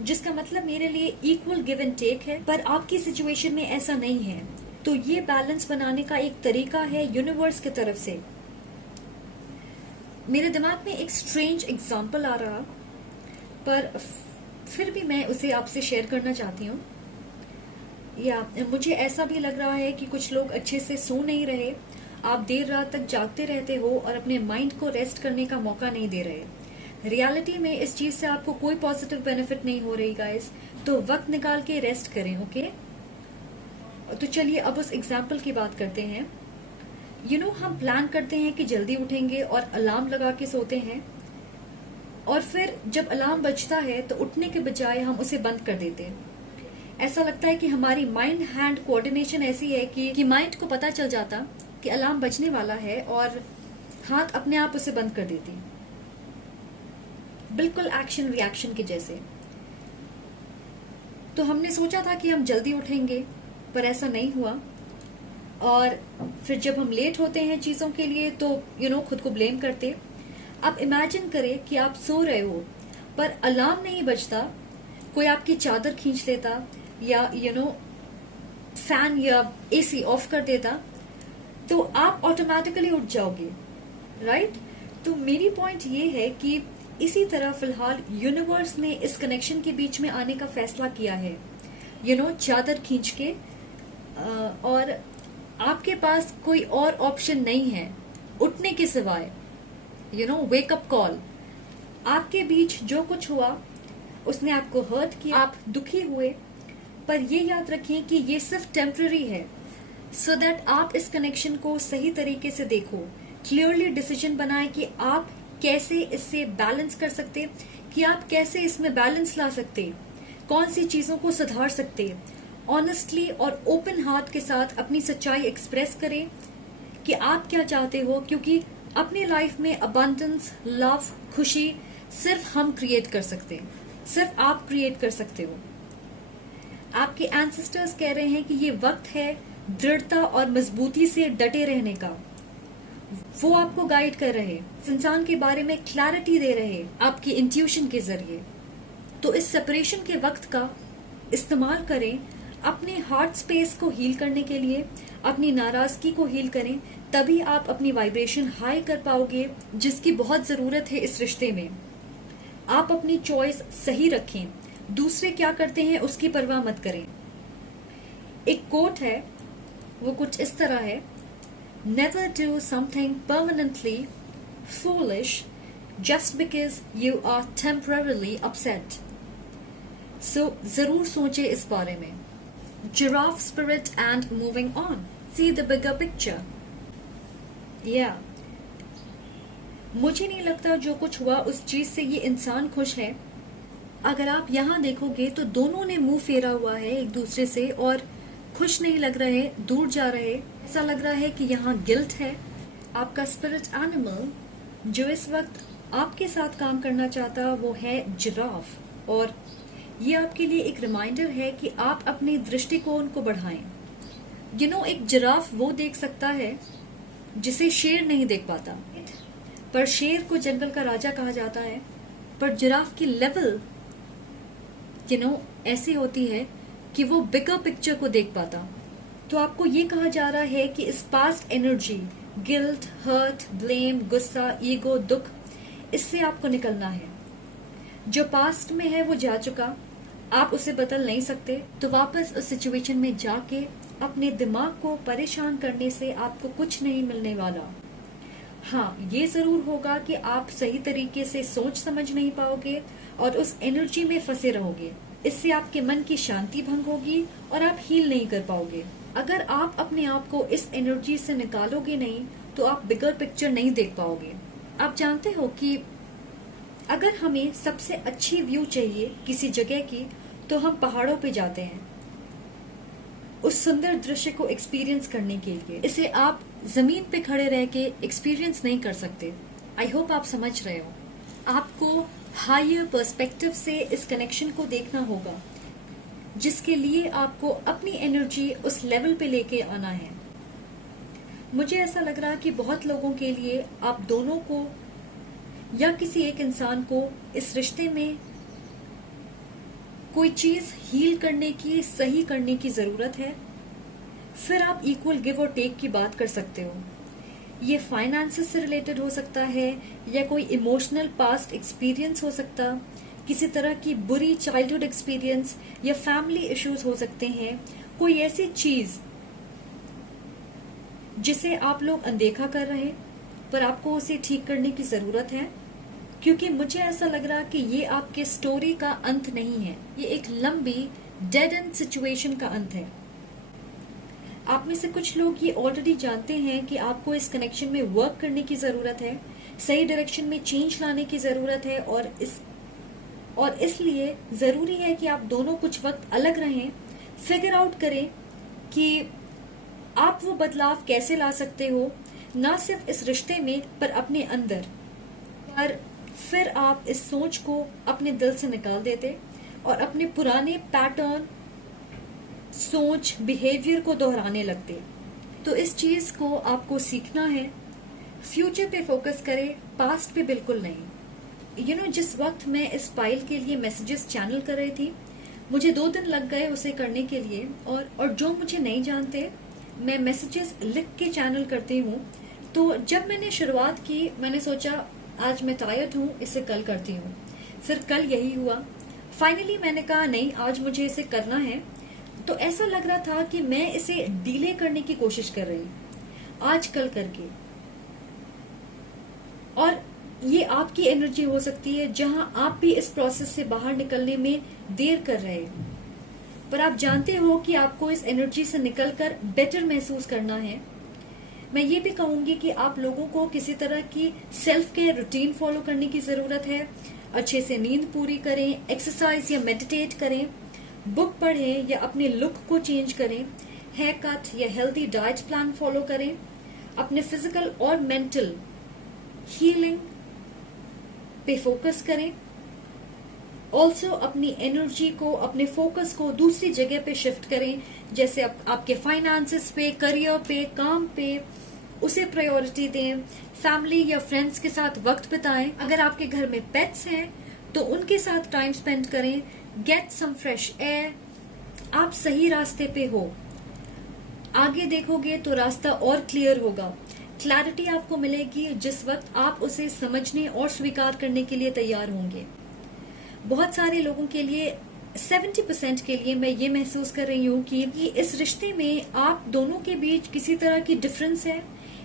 जिसका मतलब मेरे लिए इक्वल गिव एंड टेक है, पर आपकी सिचुएशन में ऐसा नहीं है। तो ये बैलेंस बनाने का एक तरीका है यूनिवर्स की तरफ से। मेरे दिमाग में एक स्ट्रेंज एग्जाम्पल आ रहा, पर फिर भी मैं उसे आपसे शेयर करना चाहती हूँ। या मुझे ऐसा भी लग रहा है कि कुछ लोग अच्छे से सो नहीं रहे, आप देर रात तक जागते रहते हो और अपने माइंड को रेस्ट करने का मौका नहीं दे रहे। रियलिटी में इस चीज से आपको कोई पॉजिटिव बेनिफिट नहीं हो रही गाइस, तो वक्त निकाल के रेस्ट करें, ओके? तो चलिए अब उस एग्जाम्पल की बात करते हैं। हम प्लान करते हैं कि जल्दी उठेंगे और अलार्म लगा के सोते हैं, और फिर जब अलार्म बजता है तो उठने के बजाय हम उसे बंद कर देते हैं। ऐसा लगता है कि हमारी माइंड हैंड कोऑर्डिनेशन ऐसी है कि माइंड को पता चल जाता कि अलार्म बजने वाला है और हाथ अपने आप उसे बंद कर देती, बिल्कुल एक्शन रिएक्शन के जैसे। तो हमने सोचा था कि हम जल्दी उठेंगे, पर ऐसा नहीं हुआ, और फिर जब हम लेट होते हैं चीजों के लिए तो खुद को ब्लेम करते। अब इमेजिन करें कि आप सो रहे हो पर अलार्म नहीं बजता, कोई आपकी चादर खींच लेता या फैन या एसी ऑफ कर देता, तो आप ऑटोमेटिकली उठ जाओगे, राइट? तो मेरी पॉइंट ये है कि इसी तरह फिलहाल यूनिवर्स ने इस कनेक्शन के बीच में आने का फैसला किया है, चादर खींच के, और आपके पास कोई और ऑप्शन नहीं है उठने के सिवाय। Wake up call. आपके बीच जो कुछ हुआ उसने आपको हर्ट किया, आप दुखी हुए, पर ये याद रखें कि ये सिर्फ टेम्पररी है, सो दैट आप इस कनेक्शन को सही तरीके से देखो, क्लियरली डिसीजन बनाएं कि आप कैसे इससे बैलेंस कर सकते, कि आप कैसे इसमें बैलेंस ला सकते, कौन सी चीजों को सुधार सकते। ऑनेस्टली और ओपन हार्ट के साथ अपनी सच्चाई एक्सप्रेस करें कि आप क्या चाहते हो, क्योंकि अपनी लाइफ में अबंडेंस, लव, खुशी सिर्फ हम क्रिएट कर सकते हैं, सिर्फ आप क्रिएट कर सकते हो। आपके एंसेस्टर्स कह रहे हैं कि ये वक्त है दृढ़ता और मजबूती से डटे रहने का। वो आपको गाइड कर रहे, इंसान के बारे में क्लैरिटी दे रहे आपकी इंट्यूशन के जरिए। तो इस सेपरेशन के वक्त का इस्तेमाल करें अपने हार्ट स्पेस को हील करने के लिए, अपनी नाराजगी को हील करें, तभी आप अपनी वाइब्रेशन हाई कर पाओगे, जिसकी बहुत जरूरत है इस रिश्ते में। आप अपनी चॉइस सही रखें, दूसरे क्या करते हैं उसकी परवाह मत करें। एक कोट है, वो कुछ इस तरह है, Never do something permanently foolish just because you are temporarily upset. So जरूर सोचे इस बारे में। Giraffe spirit and moving on. See the bigger picture. Yeah. मुझे नहीं लगता जो कुछ हुआ उस चीज से ये इंसान खुश है। अगर आप यहाँ देखोगे तो दोनों ने मुंह फेरा हुआ है एक दूसरे से और खुश नहीं लग रहे, दूर जा रहे। ऐसा लग रहा है कि यहाँ गिल्ट है। आपका स्पिरिट एनिमल जो इस वक्त आपके साथ काम करना चाहता वो है जिराफ, और ये आपके लिए एक रिमाइंडर है कि आप अपनी दृष्टिकोण को बढ़ाएं। एक जिराफ वो देख सकता है जिसे शेर नहीं देख पाता, पर शेर को जंगल का राजा कहा जाता है, पर जिराफ की लेवल ऐसी होती है कि वो बिगर पिक्चर को देख पाता। तो आपको ये कहा जा रहा है कि इस past energy, guilt, hurt, blame, गुस्सा, ईगो, दुख, इससे आपको निकलना है। जो पास्ट में है वो जा चुका, आप उसे बदल नहीं सकते। तो वापस उस सिचुएशन में जाके अपने दिमाग को परेशान करने से आपको कुछ नहीं मिलने वाला। हाँ, ये जरूर होगा कि आप सही तरीके से सोच समझ नहीं पाओगे और उस एनर्जी में फंसे रहोगे। इससे आपके मन की शांति भंग होगी और आप हील नहीं कर पाओगे। अगर आप अपने आप को इस एनर्जी से निकालोगे नहीं तो आप बिगर पिक्चर नहीं देख पाओगे। आप जानते हो कि अगर हमें सबसे अच्छी व्यू चाहिए किसी जगह की तो हम पहाड़ों पे जाते हैं उस सुंदर दृश्य को एक्सपीरियंस करने के लिए। इसे आप जमीन पे खड़े रह के एक्सपीरियंस नहीं कर सकते। आई होप आप समझ रहे हो। आपको हायर पर्सपेक्टिव से इस कनेक्शन को देखना होगा, जिसके लिए आपको अपनी एनर्जी उस लेवल पे लेके आना है। मुझे ऐसा लग रहा है कि बहुत लोगों के लिए आप दोनों को या किसी एक इंसान को इस रिश्ते में कोई चीज हील करने की, सही करने की जरूरत है। फिर आप इक्वल गिव और टेक की बात कर सकते हो। ये फाइनेंसेस से रिलेटेड हो सकता है, या कोई इमोशनल पास्ट एक्सपीरियंस हो सकता, किसी तरह की बुरी चाइल्डहुड एक्सपीरियंस, या फैमिली इश्यूज हो सकते हैं। कोई ऐसी चीज जिसे आप लोग अनदेखा कर रहे हैं, पर आपको उसे ठीक करने की जरूरत है। क्योंकि मुझे ऐसा लग रहा कि ये आपके स्टोरी का अंत नहीं है, ये एक लंबी डेड एंड सिचुएशन का अंत है। आप में से कुछ लोग ये ऑलरेडी जानते हैं कि आपको इस कनेक्शन में वर्क करने की जरूरत है, सही डायरेक्शन में चेंज लाने की जरूरत है, और इसलिए जरूरी है कि आप दोनों कुछ वक्त अलग रहें, फिगर आउट करें कि आप वो बदलाव कैसे ला सकते हो, ना सिर्फ इस रिश्ते में पर अपने अंदर। पर फिर आप इस सोच को अपने दिल से निकाल देते और अपने पुराने पैटर्न, सोच, बिहेवियर को दोहराने लगते। तो इस चीज को आपको सीखना है। फ्यूचर पे फोकस करें, पास्ट पे बिल्कुल नहीं। जिस वक्त मैं इस फाइल के लिए मैसेजेस चैनल कर रही थी, मुझे 2 दिन लग गए उसे करने के लिए। और जो मुझे नहीं जानते, मैं मैसेजेस लिख के चैनल करती हूँ। तो जब मैंने शुरुआत की, मैंने सोचा आज मैं टायर्ड हूँ, इसे कल करती हूँ। फिर कल यही हुआ। फाइनली मैंने कहा नहीं, आज मुझे इसे करना है। तो ऐसा लग रहा था कि मैं इसे डिले करने की कोशिश कर रही, आज कल करके। और ये आपकी एनर्जी हो सकती है जहां आप भी इस प्रोसेस से बाहर निकलने में देर कर रहे हैं, पर आप जानते हो कि आपको इस एनर्जी से निकलकर बेटर महसूस करना है। मैं ये भी कहूंगी कि आप लोगों को किसी तरह की सेल्फ केयर रूटीन फॉलो करने की जरूरत है। अच्छे से नींद पूरी करें, एक्सरसाइज या मेडिटेट करें, बुक पढ़ें या अपने लुक को चेंज करें, हेयर कट या हेल्दी डाइट प्लान फॉलो करें, अपने फिजिकल और मेंटल हीलिंग पे फोकस करें। ऑल्सो अपनी एनर्जी को, अपने फोकस को दूसरी जगह पे शिफ्ट करें, जैसे आपके फाइनेंसेस पे, करियर पे, काम पे, उसे प्रायोरिटी दें। फैमिली या फ्रेंड्स के साथ वक्त बिताएं। अगर आपके घर में पेट्स हैं तो उनके साथ टाइम स्पेंड करें। Get some fresh air. आप सही रास्ते पे हो, आगे देखोगे तो रास्ता और क्लियर होगा। क्लैरिटी आपको मिलेगी जिस वक्त आप उसे समझने और स्वीकार करने के लिए तैयार होंगे। बहुत सारे लोगों के लिए, 70% के लिए मैं ये महसूस कर रही हूँ कि इस रिश्ते में आप दोनों के बीच किसी तरह की डिफरेंस है।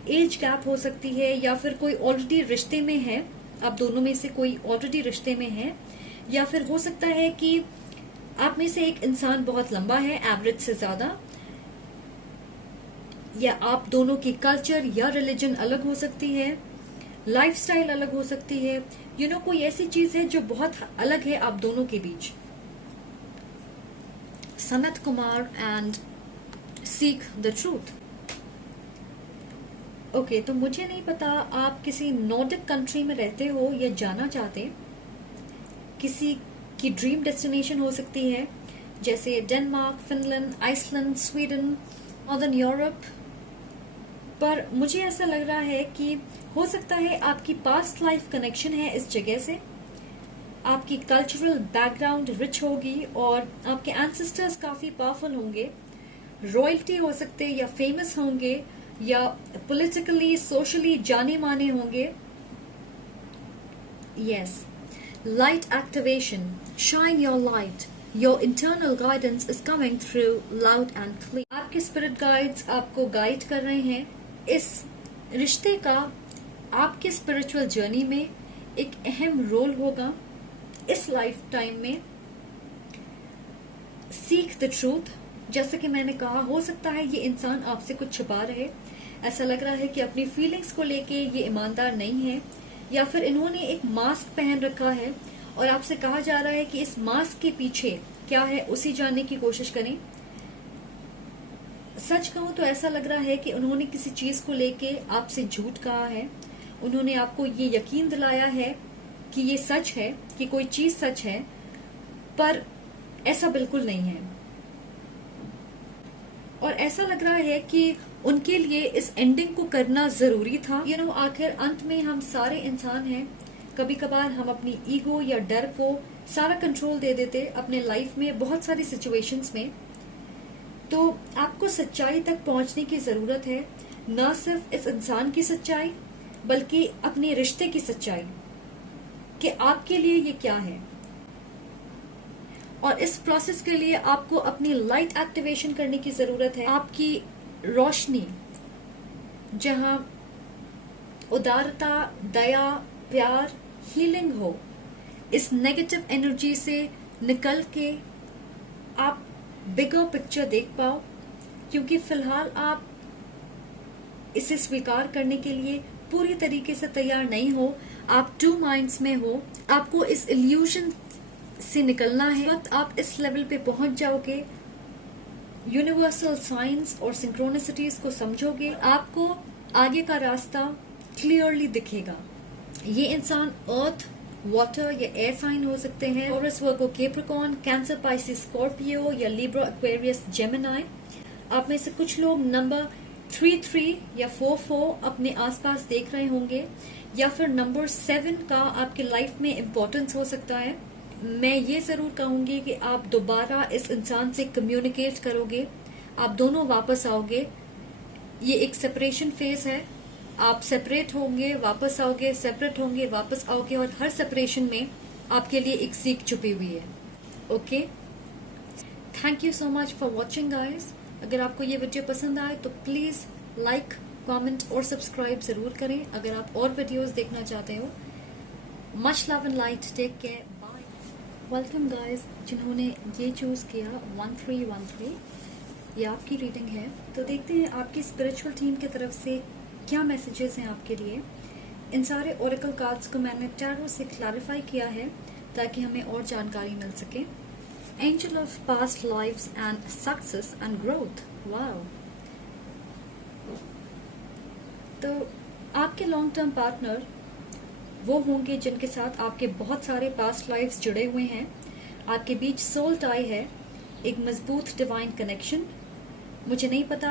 एज गैप हो सकती है, या फिर कोई ऑलरेडी रिश्ते में है, आप दोनों में से कोई ऑलरेडी रिश्ते में है, या फिर हो सकता है कि आप में से एक इंसान बहुत लंबा है, एवरेज से ज्यादा, या आप दोनों की कल्चर या रिलीजन अलग हो सकती है, लाइफस्टाइल अलग हो सकती है। कोई ऐसी चीज है जो बहुत अलग है आप दोनों के बीच। Sanat Kumar and seek the truth. Okay, तो मुझे नहीं पता आप किसी नॉर्डिक कंट्री में रहते हो या जाना चाहते। किसी की ड्रीम डेस्टिनेशन हो सकती है, जैसे Denmark, Finland, Iceland, Sweden, northern Europe. पर मुझे ऐसा लग रहा है कि हो सकता है आपकी पास्ट लाइफ कनेक्शन है इस जगह से। आपकी कल्चरल बैकग्राउंड रिच होगी और आपके एंसेस्टर्स काफी पावरफुल होंगे, रॉयल्टी हो सकते या फेमस होंगे, या पॉलिटिकली, सोशली जाने माने होंगे। Yes, light activation, shine your light, your internal guidance is coming through loud and clear. आपके स्पिरिट गाइड्स आपको गाइड कर रहे हैं। इस रिश्ते का आपके स्पिरिचुअल जर्नी में एक अहम रोल होगा इस लाइफ टाइम में। सीक द ट्रूथ, जैसे कि मैंने कहा, हो सकता है ये इंसान आपसे कुछ छुपा रहे। ऐसा लग रहा है कि अपनी फीलिंग्स को लेके ये ईमानदार नहीं है, या फिर इन्होंने एक मास्क पहन रखा है और आपसे कहा जा रहा है कि इस मास्क के पीछे क्या है उसे जानने की कोशिश करें। सच कहूं तो ऐसा लग रहा है कि उन्होंने किसी चीज को लेके आपसे झूठ कहा है। उन्होंने आपको ये यकीन दिलाया है कि ये सच है, कि कोई चीज सच है, पर ऐसा बिल्कुल नहीं है। और ऐसा लग रहा है कि उनके लिए इस एंडिंग को करना जरूरी था। आखिर अंत में हम सारे इंसान हैं। कभी कभार हम अपनी ईगो या डर को सारा कंट्रोल दे देते अपने लाइफ में बहुत सारी सिचुएशंस में। तो आपको सच्चाई तक पहुंचने की जरूरत है, न सिर्फ इस इंसान की सच्चाई बल्कि अपने रिश्ते की सच्चाई, कि आपके लिए ये क्या है। और इस प्रोसेस के लिए आपको अपनी लाइट एक्टिवेशन करने की जरूरत है। आपकी रोशनी जहां उदारता, दया, प्यार, हीलिंग हो, इस नेगेटिव एनर्जी से निकल के आप बिगर पिक्चर देख पाओ। क्योंकि फिलहाल आप इसे स्वीकार करने के लिए पूरी तरीके से तैयार नहीं हो, आप टू माइंड्स में हो। आपको इस इल्यूजन से निकलना है। वक्त आप इस लेवल पे पहुंच जाओगे, यूनिवर्सल साइंस और सिंक्रोनिसिटीज को समझोगे, आपको आगे का रास्ता क्लियरली दिखेगा। ये इंसान अर्थ, वाटर या एयर साइन हो सकते हैं, टॉरस, वर्गो, कैप्रिकॉर्न, कैंसर, पाइसिस, स्कॉर्पियो या लिब्रा, एक्वेरियस, जेमिनी। आप में से कुछ लोग नंबर 33 या 44 अपने आसपास देख रहे होंगे, या फिर नंबर 7 का आपके लाइफ में इम्पोर्टेंस हो सकता है। मैं ये जरूर कहूंगी कि आप दोबारा इस इंसान से कम्युनिकेट करोगे, आप दोनों वापस आओगे। ये एक सेपरेशन फेज है, आप सेपरेट होंगे, वापस आओगे, सेपरेट होंगे, वापस आओगे, और हर सेपरेशन में आपके लिए एक सीख छुपी हुई है। Okay, thank you so much for watching guys. अगर आपको ये वीडियो पसंद आए तो प्लीज लाइक, कमेंट और सब्सक्राइब जरूर करें। अगर आप और वीडियोस देखना चाहते हो, much love and light, take care, bye. Welcome guys, जिन्होंने ये चूज किया 1313, ये आपकी रीडिंग है। तो देखते हैं आपकी स्पिरिचुअल टीम की तरफ से क्या मैसेजेस हैं आपके लिए। इन सारे ओरेकल कार्ड्स को मैंने टैरो से क्लैरिफाई किया है ताकि हमें और जानकारी मिल सके। Angel of past lives and success and growth. Wow. तो आपके लॉन्ग टर्म पार्टनर वो होंगे जिनके साथ आपके बहुत सारे पास्ट लाइव्स जुड़े हुए हैं। आपके बीच सोल टाई है, एक मजबूत डिवाइन कनेक्शन। मुझे नहीं पता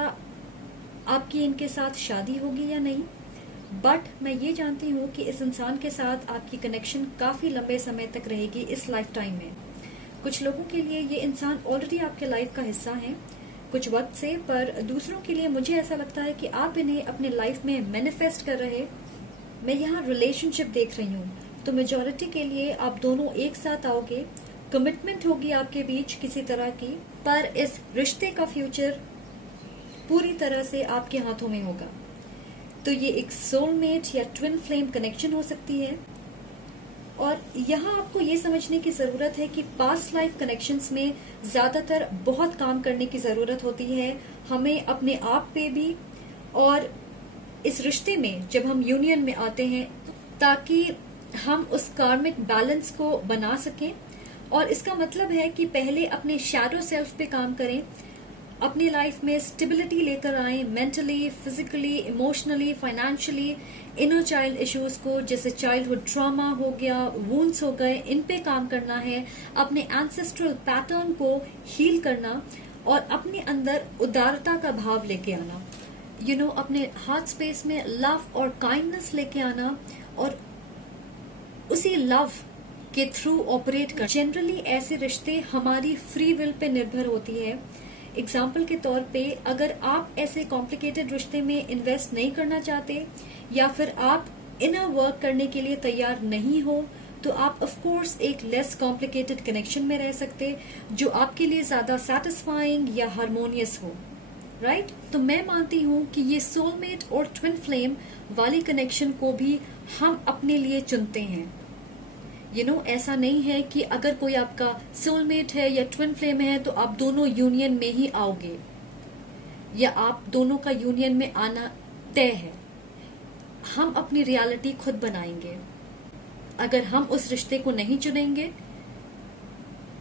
आपकी इनके साथ शादी होगी या नहीं, बट मैं ये जानती हूँ कि इस इंसान के साथ आपकी कनेक्शन काफी लंबे समय तक रहेगी, इस लाइफ टाइम में। कुछ लोगों के लिए ये इंसान ऑलरेडी आपके लाइफ का हिस्सा है कुछ वक्त से, पर दूसरों के लिए मुझे ऐसा लगता है कि आप इन्हें अपने लाइफ में मैनिफेस्ट कर रहे। मैं यहाँ रिलेशनशिप देख रही हूँ, तो मेजॉरिटी के लिए आप दोनों एक साथ आओगे, कमिटमेंट होगी आपके बीच किसी तरह की, पर इस रिश्ते का फ्यूचर पूरी तरह से आपके हाथों में होगा। तो ये एक सोलमेट या ट्विन फ्लेम कनेक्शन हो सकती है। और यहाँ आपको ये समझने की जरूरत है कि पास्ट लाइफ कनेक्शंस में ज्यादातर बहुत काम करने की जरूरत होती है, हमें अपने आप पे भी, और इस रिश्ते में जब हम यूनियन में आते हैं ताकि हम उस कार्मिक बैलेंस को बना सकें। और इसका मतलब है कि पहले अपने शैडो सेल्फ पे काम करें, अपनी लाइफ में स्टेबिलिटी लेकर आए, mentally, physically, emotionally, financially. Inner child issues को, जैसे चाइल्डहुड ट्रॉमा हो गया, वूंड्स हो गए, इन पे काम करना है, अपने एंसेस्ट्रल पैटर्न को हील करना और अपने अंदर उदारता का भाव लेके आना। अपने हार्ट स्पेस में लव और काइंडनेस लेके आना और उसी लव के थ्रू ऑपरेट कर। जनरली ऐसे रिश्ते हमारी फ्री विल पे निर्भर होती है। एग्जाम्पल के तौर पे, अगर आप ऐसे कॉम्प्लिकेटेड रिश्ते में इन्वेस्ट नहीं करना चाहते या फिर आप इनर वर्क करने के लिए तैयार नहीं हो, तो आप ऑफ कोर्स एक लेस कॉम्प्लिकेटेड कनेक्शन में रह सकते जो आपके लिए ज्यादा सेटिस्फाइंग या हार्मोनियस हो, राइट? तो मैं मानती हूँ कि ये सोलमेट और ट्विन फ्लेम वाली कनेक्शन को भी हम अपने लिए चुनते हैं। ऐसा नहीं है कि अगर कोई आपका सोलमेट है या ट्विन फ्लेम है तो आप दोनों यूनियन में ही आओगे या आप दोनों का यूनियन में आना तय है। हम अपनी रियलिटी खुद बनाएंगे। अगर हम उस रिश्ते को नहीं चुनेंगे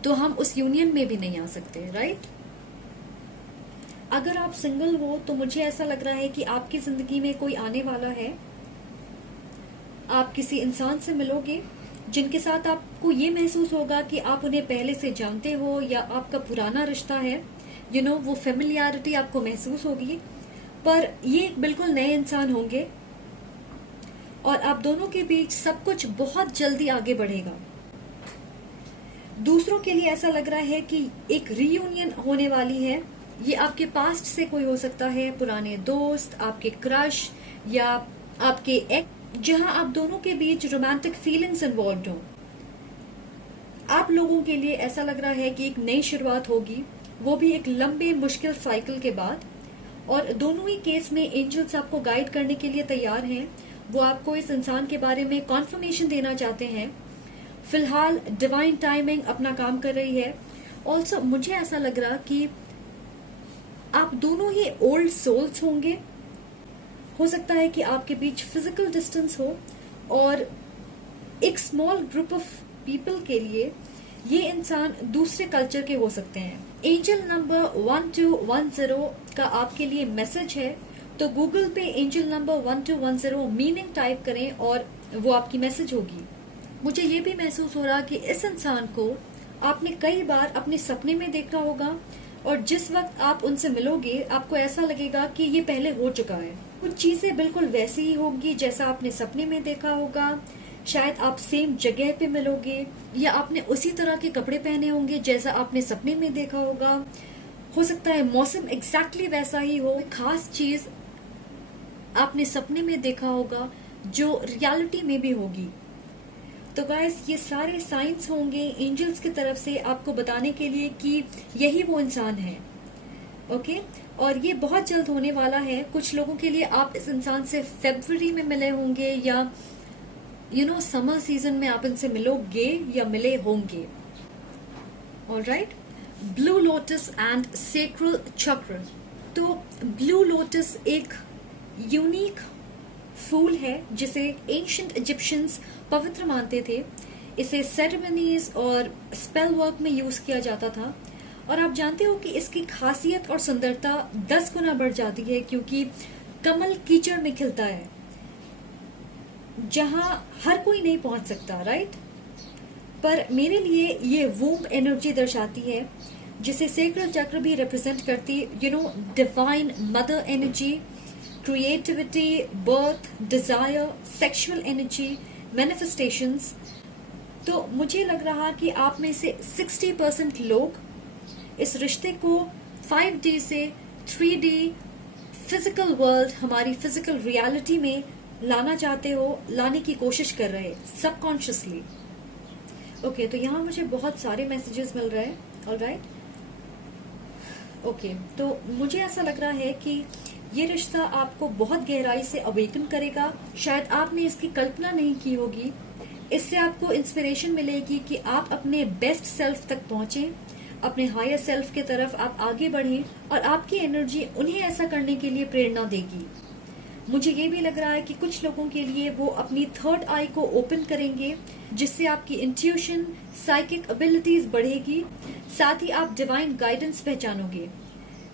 तो हम उस यूनियन में भी नहीं आ सकते, राइट? अगर आप सिंगल हो तो मुझे ऐसा लग रहा है कि आपकी जिंदगी में कोई आने वाला है। आप किसी इंसान से मिलोगे जिनके साथ आपको ये महसूस होगा कि आप उन्हें पहले से जानते हो या आपका पुराना रिश्ता है, वो फेमिलियरिटी आपको महसूस होगी। पर ये बिल्कुल नए इंसान होंगे और आप दोनों के बीच सब कुछ बहुत जल्दी आगे बढ़ेगा। दूसरों के लिए ऐसा लग रहा है कि एक रीयूनियन होने वाली है। ये आपके पास्ट से कोई हो सकता है, पुराने दोस्त, आपके क्रश या आपके एक्स, जहां आप दोनों के बीच रोमांटिक फीलिंग्स इन्वॉल्व हो। आप लोगों के लिए ऐसा लग रहा है कि एक नई शुरुआत होगी, वो भी एक लंबे मुश्किल साइकिल के बाद। और दोनों ही केस में एंजल्स आपको गाइड करने के लिए तैयार हैं। वो आपको इस इंसान के बारे में कॉन्फर्मेशन देना चाहते हैं। फिलहाल डिवाइन टाइमिंग अपना काम कर रही है। ऑल्सो मुझे ऐसा लग रहा कि आप दोनों ही ओल्ड सोल्स होंगे। हो सकता है कि आपके बीच फिजिकल डिस्टेंस हो और एक स्मॉल ग्रुप ऑफ पीपल के लिए ये इंसान दूसरे कल्चर के हो सकते हैं। एंजल नंबर 1210 का आपके लिए मैसेज है, तो गूगल पे एंजल नंबर 1210 मीनिंग टाइप करें और वो आपकी मैसेज होगी। मुझे ये भी महसूस हो रहा कि इस इंसान को आपने कई बार अपने सपने में देखा होगा और जिस वक्त आप उनसे मिलोगे आपको ऐसा लगेगा कि ये पहले हो चुका है। कुछ चीजें बिल्कुल वैसी ही होंगी जैसा आपने सपने में देखा होगा। शायद आप सेम जगह पे मिलोगे या आपने उसी तरह के कपड़े पहने होंगे जैसा आपने सपने में देखा होगा। हो सकता है मौसम एग्जैक्टली वैसा ही हो, खास चीज आपने सपने में देखा होगा जो रियलिटी में भी होगी। तो गाइस, ये सारे साइंस होंगे एंजल्स की तरफ से आपको बताने के लिए कि यही वो इंसान है। ओके, और ये बहुत जल्द होने वाला है। कुछ लोगों के लिए आप इस इंसान से फरवरी में मिले होंगे या समर सीजन में आप इनसे मिलोगे या मिले होंगे। Alright, blue lotus and sacral चक्र। तो ब्लू लोटस एक यूनिक फूल है जिसे एंशिएंट इजिप्शियंस पवित्र मानते थे। इसे सेरेमनीज और स्पेल वर्क में यूज किया जाता था। और आप जानते हो कि इसकी खासियत और सुंदरता 10 गुना बढ़ जाती है क्योंकि कमल कीचड़ में खिलता है जहां हर कोई नहीं पहुंच सकता, राइट। पर मेरे लिए ये वूम्ब एनर्जी दर्शाती है जिसे सेक्रल चक्र भी रिप्रेजेंट करती, divine mother energy, creativity, birth, desire, sexual energy, manifestations. तो मुझे लग रहा कि आप में से 60% लोग इस रिश्ते को 5D से 3D फिजिकल वर्ल्ड, हमारी फिजिकल रियलिटी में लाना चाहते हो, लाने की कोशिश कर रहे सबकॉन्शियसली। ओके, तो यहाँ मुझे बहुत सारे मैसेजेस मिल रहे हैं। ऑलराइट, ओके, तो मुझे ऐसा लग रहा है कि ये रिश्ता आपको बहुत गहराई से अवेकन करेगा। शायद आपने इसकी कल्पना नहीं की होगी। इससे आपको इंस्पिरेशन मिलेगी कि आप अपने बेस्ट सेल्फ तक पहुंचे, अपने हायर सेल्फ के तरफ आप आगे बढ़ें और आपकी एनर्जी उन्हें ऐसा करने के लिए प्रेरणा देगी। मुझे ये भी लग रहा है कि कुछ लोगों के लिए वो अपनी थर्ड आई को ओपन करेंगे जिससे आपकी इंट्यूशन, साइकिक एबिलिटीज बढ़ेगी। साथ ही आप डिवाइन गाइडेंस पहचानोगे।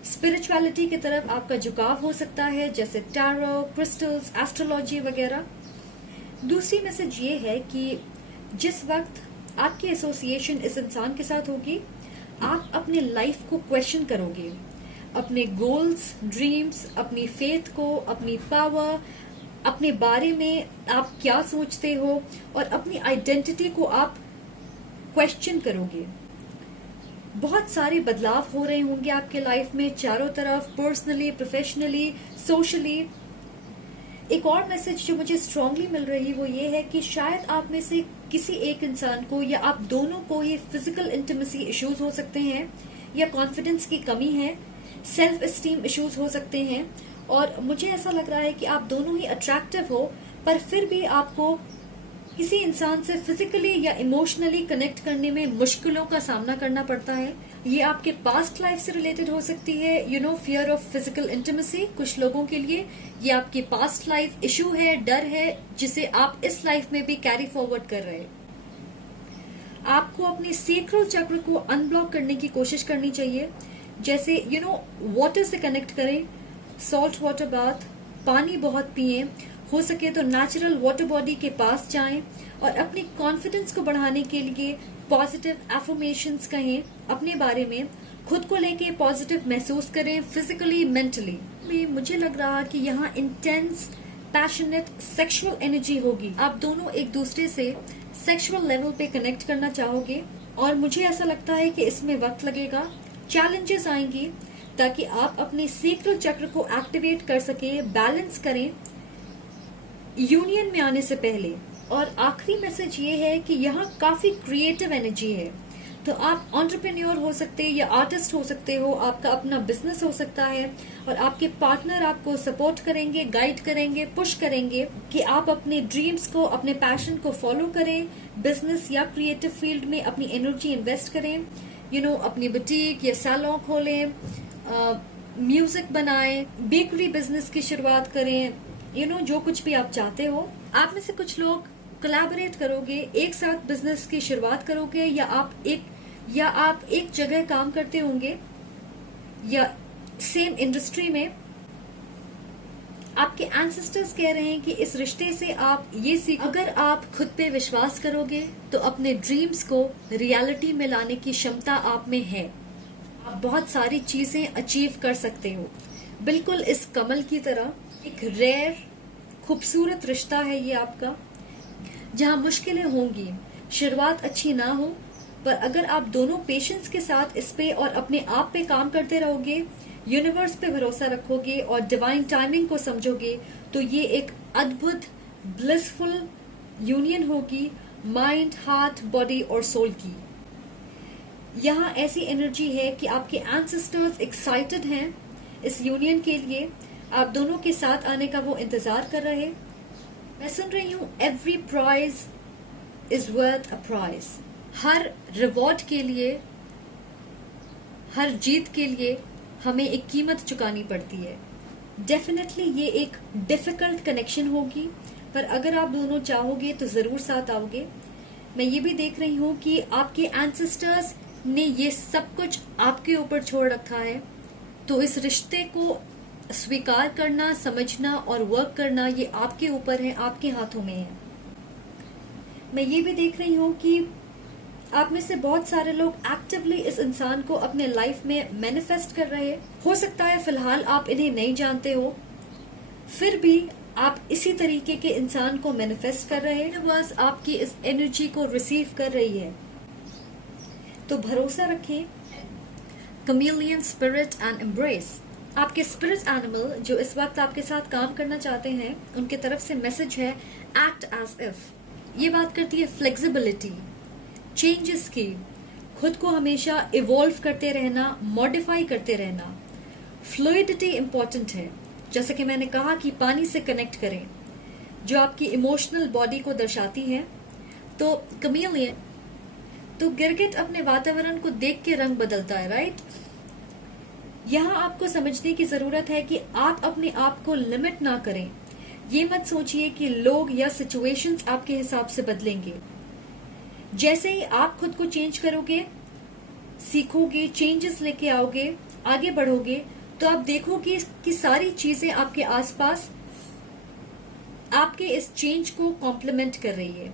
स्पिरिचुअलिटी की तरफ आपका झुकाव हो सकता है जैसे टैरो, क्रिस्टल्स, एस्ट्रोलॉजी वगैरह। दूसरी मैसेज ये है कि जिस वक्त आपकी एसोसिएशन इस इंसान के साथ होगी आप अपने लाइफ को क्वेश्चन करोगे, अपने गोल्स, ड्रीम्स, अपनी फेथ को, अपनी पावर, अपने बारे में आप क्या सोचते हो और अपनी आइडेंटिटी को आप क्वेश्चन करोगे। बहुत सारे बदलाव हो रहे होंगे आपके लाइफ में चारों तरफ, पर्सनली, प्रोफेशनली, सोशली। एक और मैसेज जो मुझे स्ट्रांगली मिल रही वो ये है कि शायद आप में से किसी एक इंसान को या आप दोनों को ये फिजिकल इंटीमेसी इश्यूज हो सकते हैं या कॉन्फिडेंस की कमी है, सेल्फ एस्टीम इश्यूज हो सकते हैं। और मुझे ऐसा लग रहा है कि आप दोनों ही अट्रैक्टिव हो पर फिर भी आपको किसी इंसान से फिजिकली या इमोशनली कनेक्ट करने में मुश्किलों का सामना करना पड़ता है। ये आपके पास्ट लाइफ से रिलेटेड हो सकती है, फियर ऑफ फिजिकल इंटीमेसी। कुछ लोगों के लिए ये आपकी पास्ट लाइफ इशू है, डर है जिसे आप इस लाइफ में भी कैरी फॉरवर्ड कर रहे हैं। आपको अपने सेक्रल चक्र को अनब्लॉक करने की कोशिश करनी चाहिए। जैसे वाटर से कनेक्ट करें, सॉल्ट वाटर बाथ, पानी बहुत पिएं, हो सके तो नेचुरल वाटर बॉडी के पास जाएं और अपनी कॉन्फिडेंस को बढ़ाने के लिए पॉजिटिव एफर्मेशंस कहें, अपने बारे में खुद को लेके पॉजिटिव महसूस करें फिजिकली मेंटली। मुझे लग रहा कि यहाँ इंटेंस पैशनेट सेक्सुअल एनर्जी होगी। आप दोनों एक दूसरे से सेक्सुअल लेवल पे कनेक्ट करना चाहोगे और मुझे ऐसा लगता है कि इसमें वक्त लगेगा, चैलेंजेस आएंगी, ताकि आप अपने सेक्रल चक्र को एक्टिवेट कर सके, बैलेंस करें यूनियन में आने से पहले। और आखिरी मैसेज ये है कि यहाँ काफी क्रिएटिव एनर्जी है, तो आप एंटरप्रेन्योर हो सकते हैं या आर्टिस्ट हो सकते हो, आपका अपना बिजनेस हो सकता है और आपके पार्टनर आपको सपोर्ट करेंगे, गाइड करेंगे, पुश करेंगे कि आप अपने ड्रीम्स को, अपने पैशन को फॉलो करें, बिजनेस या क्रिएटिव फील्ड में अपनी एनर्जी इन्वेस्ट करें, अपनी बुटीक या सैलून खोलें, म्यूजिक बनाएं, बेकरी बिजनेस की शुरुआत करें, जो कुछ भी आप चाहते हो। आप में से कुछ लोग कोलैबोरेट करोगे, एक साथ बिजनेस की शुरुआत करोगे, या आप एक जगह काम करते होंगे या सेम इंडस्ट्री में। आपके एंसेस्टर्स कह रहे हैं कि इस रिश्ते से आप ये सीख, अगर आप खुद पे विश्वास करोगे तो अपने ड्रीम्स को रियलिटी में लाने की क्षमता आप में है। आप बहुत सारी चीजें अचीव कर सकते हो, बिल्कुल इस कमल की तरह। एक रेयर खूबसूरत रिश्ता है ये आपका, जहां मुश्किलें होंगी, शुरुआत अच्छी ना हो, पर अगर आप दोनों पेशेंस के साथ इस पे और अपने आप पे काम करते रहोगे, यूनिवर्स पे भरोसा रखोगे और डिवाइन टाइमिंग को समझोगे, तो ये एक अद्भुत ब्लिसफुल यूनियन होगी माइंड, हार्ट, बॉडी और सोल की। यहाँ ऐसी एनर्जी है कि आपके एंसेस्टर्स एक्साइटेड हैं इस यूनियन के लिए, आप दोनों के साथ आने का वो इंतजार कर रहे। मैं सुन रही हूँ every prize is worth a prize. हर रिवॉर्ड के लिए, हर जीत के लिए हमें एक कीमत चुकानी पड़ती है। डेफिनेटली ये एक डिफिकल्ट कनेक्शन होगी, पर अगर आप दोनों चाहोगे तो जरूर साथ आओगे। मैं ये भी देख रही हूँ कि आपके एंसेस्टर्स ने ये सब कुछ आपके ऊपर छोड़ रखा है, तो इस रिश्ते को स्वीकार करना, समझना और वर्क करना ये आपके ऊपर है, आपके हाथों में है। मैं ये भी देख रही हूँ कि आप में से बहुत सारे लोग एक्टिवली इस इंसान को अपने लाइफ में मैनिफेस्ट कर रहे हैं। हो सकता है फिलहाल आप इन्हें नहीं जानते हो, फिर भी आप इसी तरीके के इंसान को मैनिफेस्ट कर रहे हैं। यूनिवर्स आपकी इस एनर्जी को रिसीव कर रही है, तो भरोसा रखें। Chameleon spirit and embrace. आपके स्पिरिट एनिमल जो इस वक्त आपके साथ काम करना चाहते हैं, उनके तरफ से मैसेज है एक्ट एज इफ। ये बात करती है फ्लेक्सिबिलिटी, चेंजेस की, खुद को हमेशा इवॉल्व करते रहना, मॉडिफाई करते रहना। फ्लूइडिटी इंपॉर्टेंट है, जैसे कि मैंने कहा कि पानी से कनेक्ट करें, जो आपकी इमोशनल बॉडी को दर्शाती है। तो कमेलियन, तो गिरगिट अपने वातावरण को देख के रंग बदलता है, राइट? यहाँ आपको समझने की जरूरत है कि आप अपने आप को लिमिट ना करें। ये मत सोचिए कि लोग या सिचुएशंस आपके हिसाब से बदलेंगे। जैसे ही आप खुद को चेंज करोगे, सीखोगे, चेंजेस लेके आओगे, आगे बढ़ोगे, तो आप देखोगे कि सारी चीजें आपके आसपास आपके इस चेंज को कॉम्प्लीमेंट कर रही है,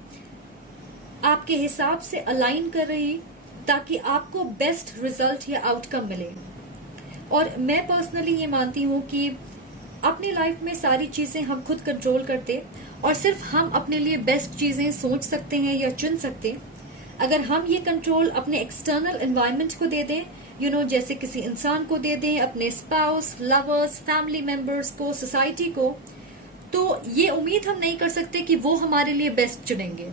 आपके हिसाब से अलाइन कर रही, ताकि आपको बेस्ट रिजल्ट या आउटकम मिले। और मैं पर्सनली ये मानती हूँ कि अपनी लाइफ में सारी चीजें हम खुद कंट्रोल करते, और सिर्फ हम अपने लिए बेस्ट चीजें सोच सकते हैं या चुन सकते। अगर हम ये कंट्रोल अपने एक्सटर्नल एनवायरनमेंट को दे दें, जैसे किसी इंसान को दे दें, अपने स्पाउस, लवर्स, फैमिली मेंबर्स को, सोसाइटी को, तो ये उम्मीद हम नहीं कर सकते कि वो हमारे लिए बेस्ट चुनेंगे।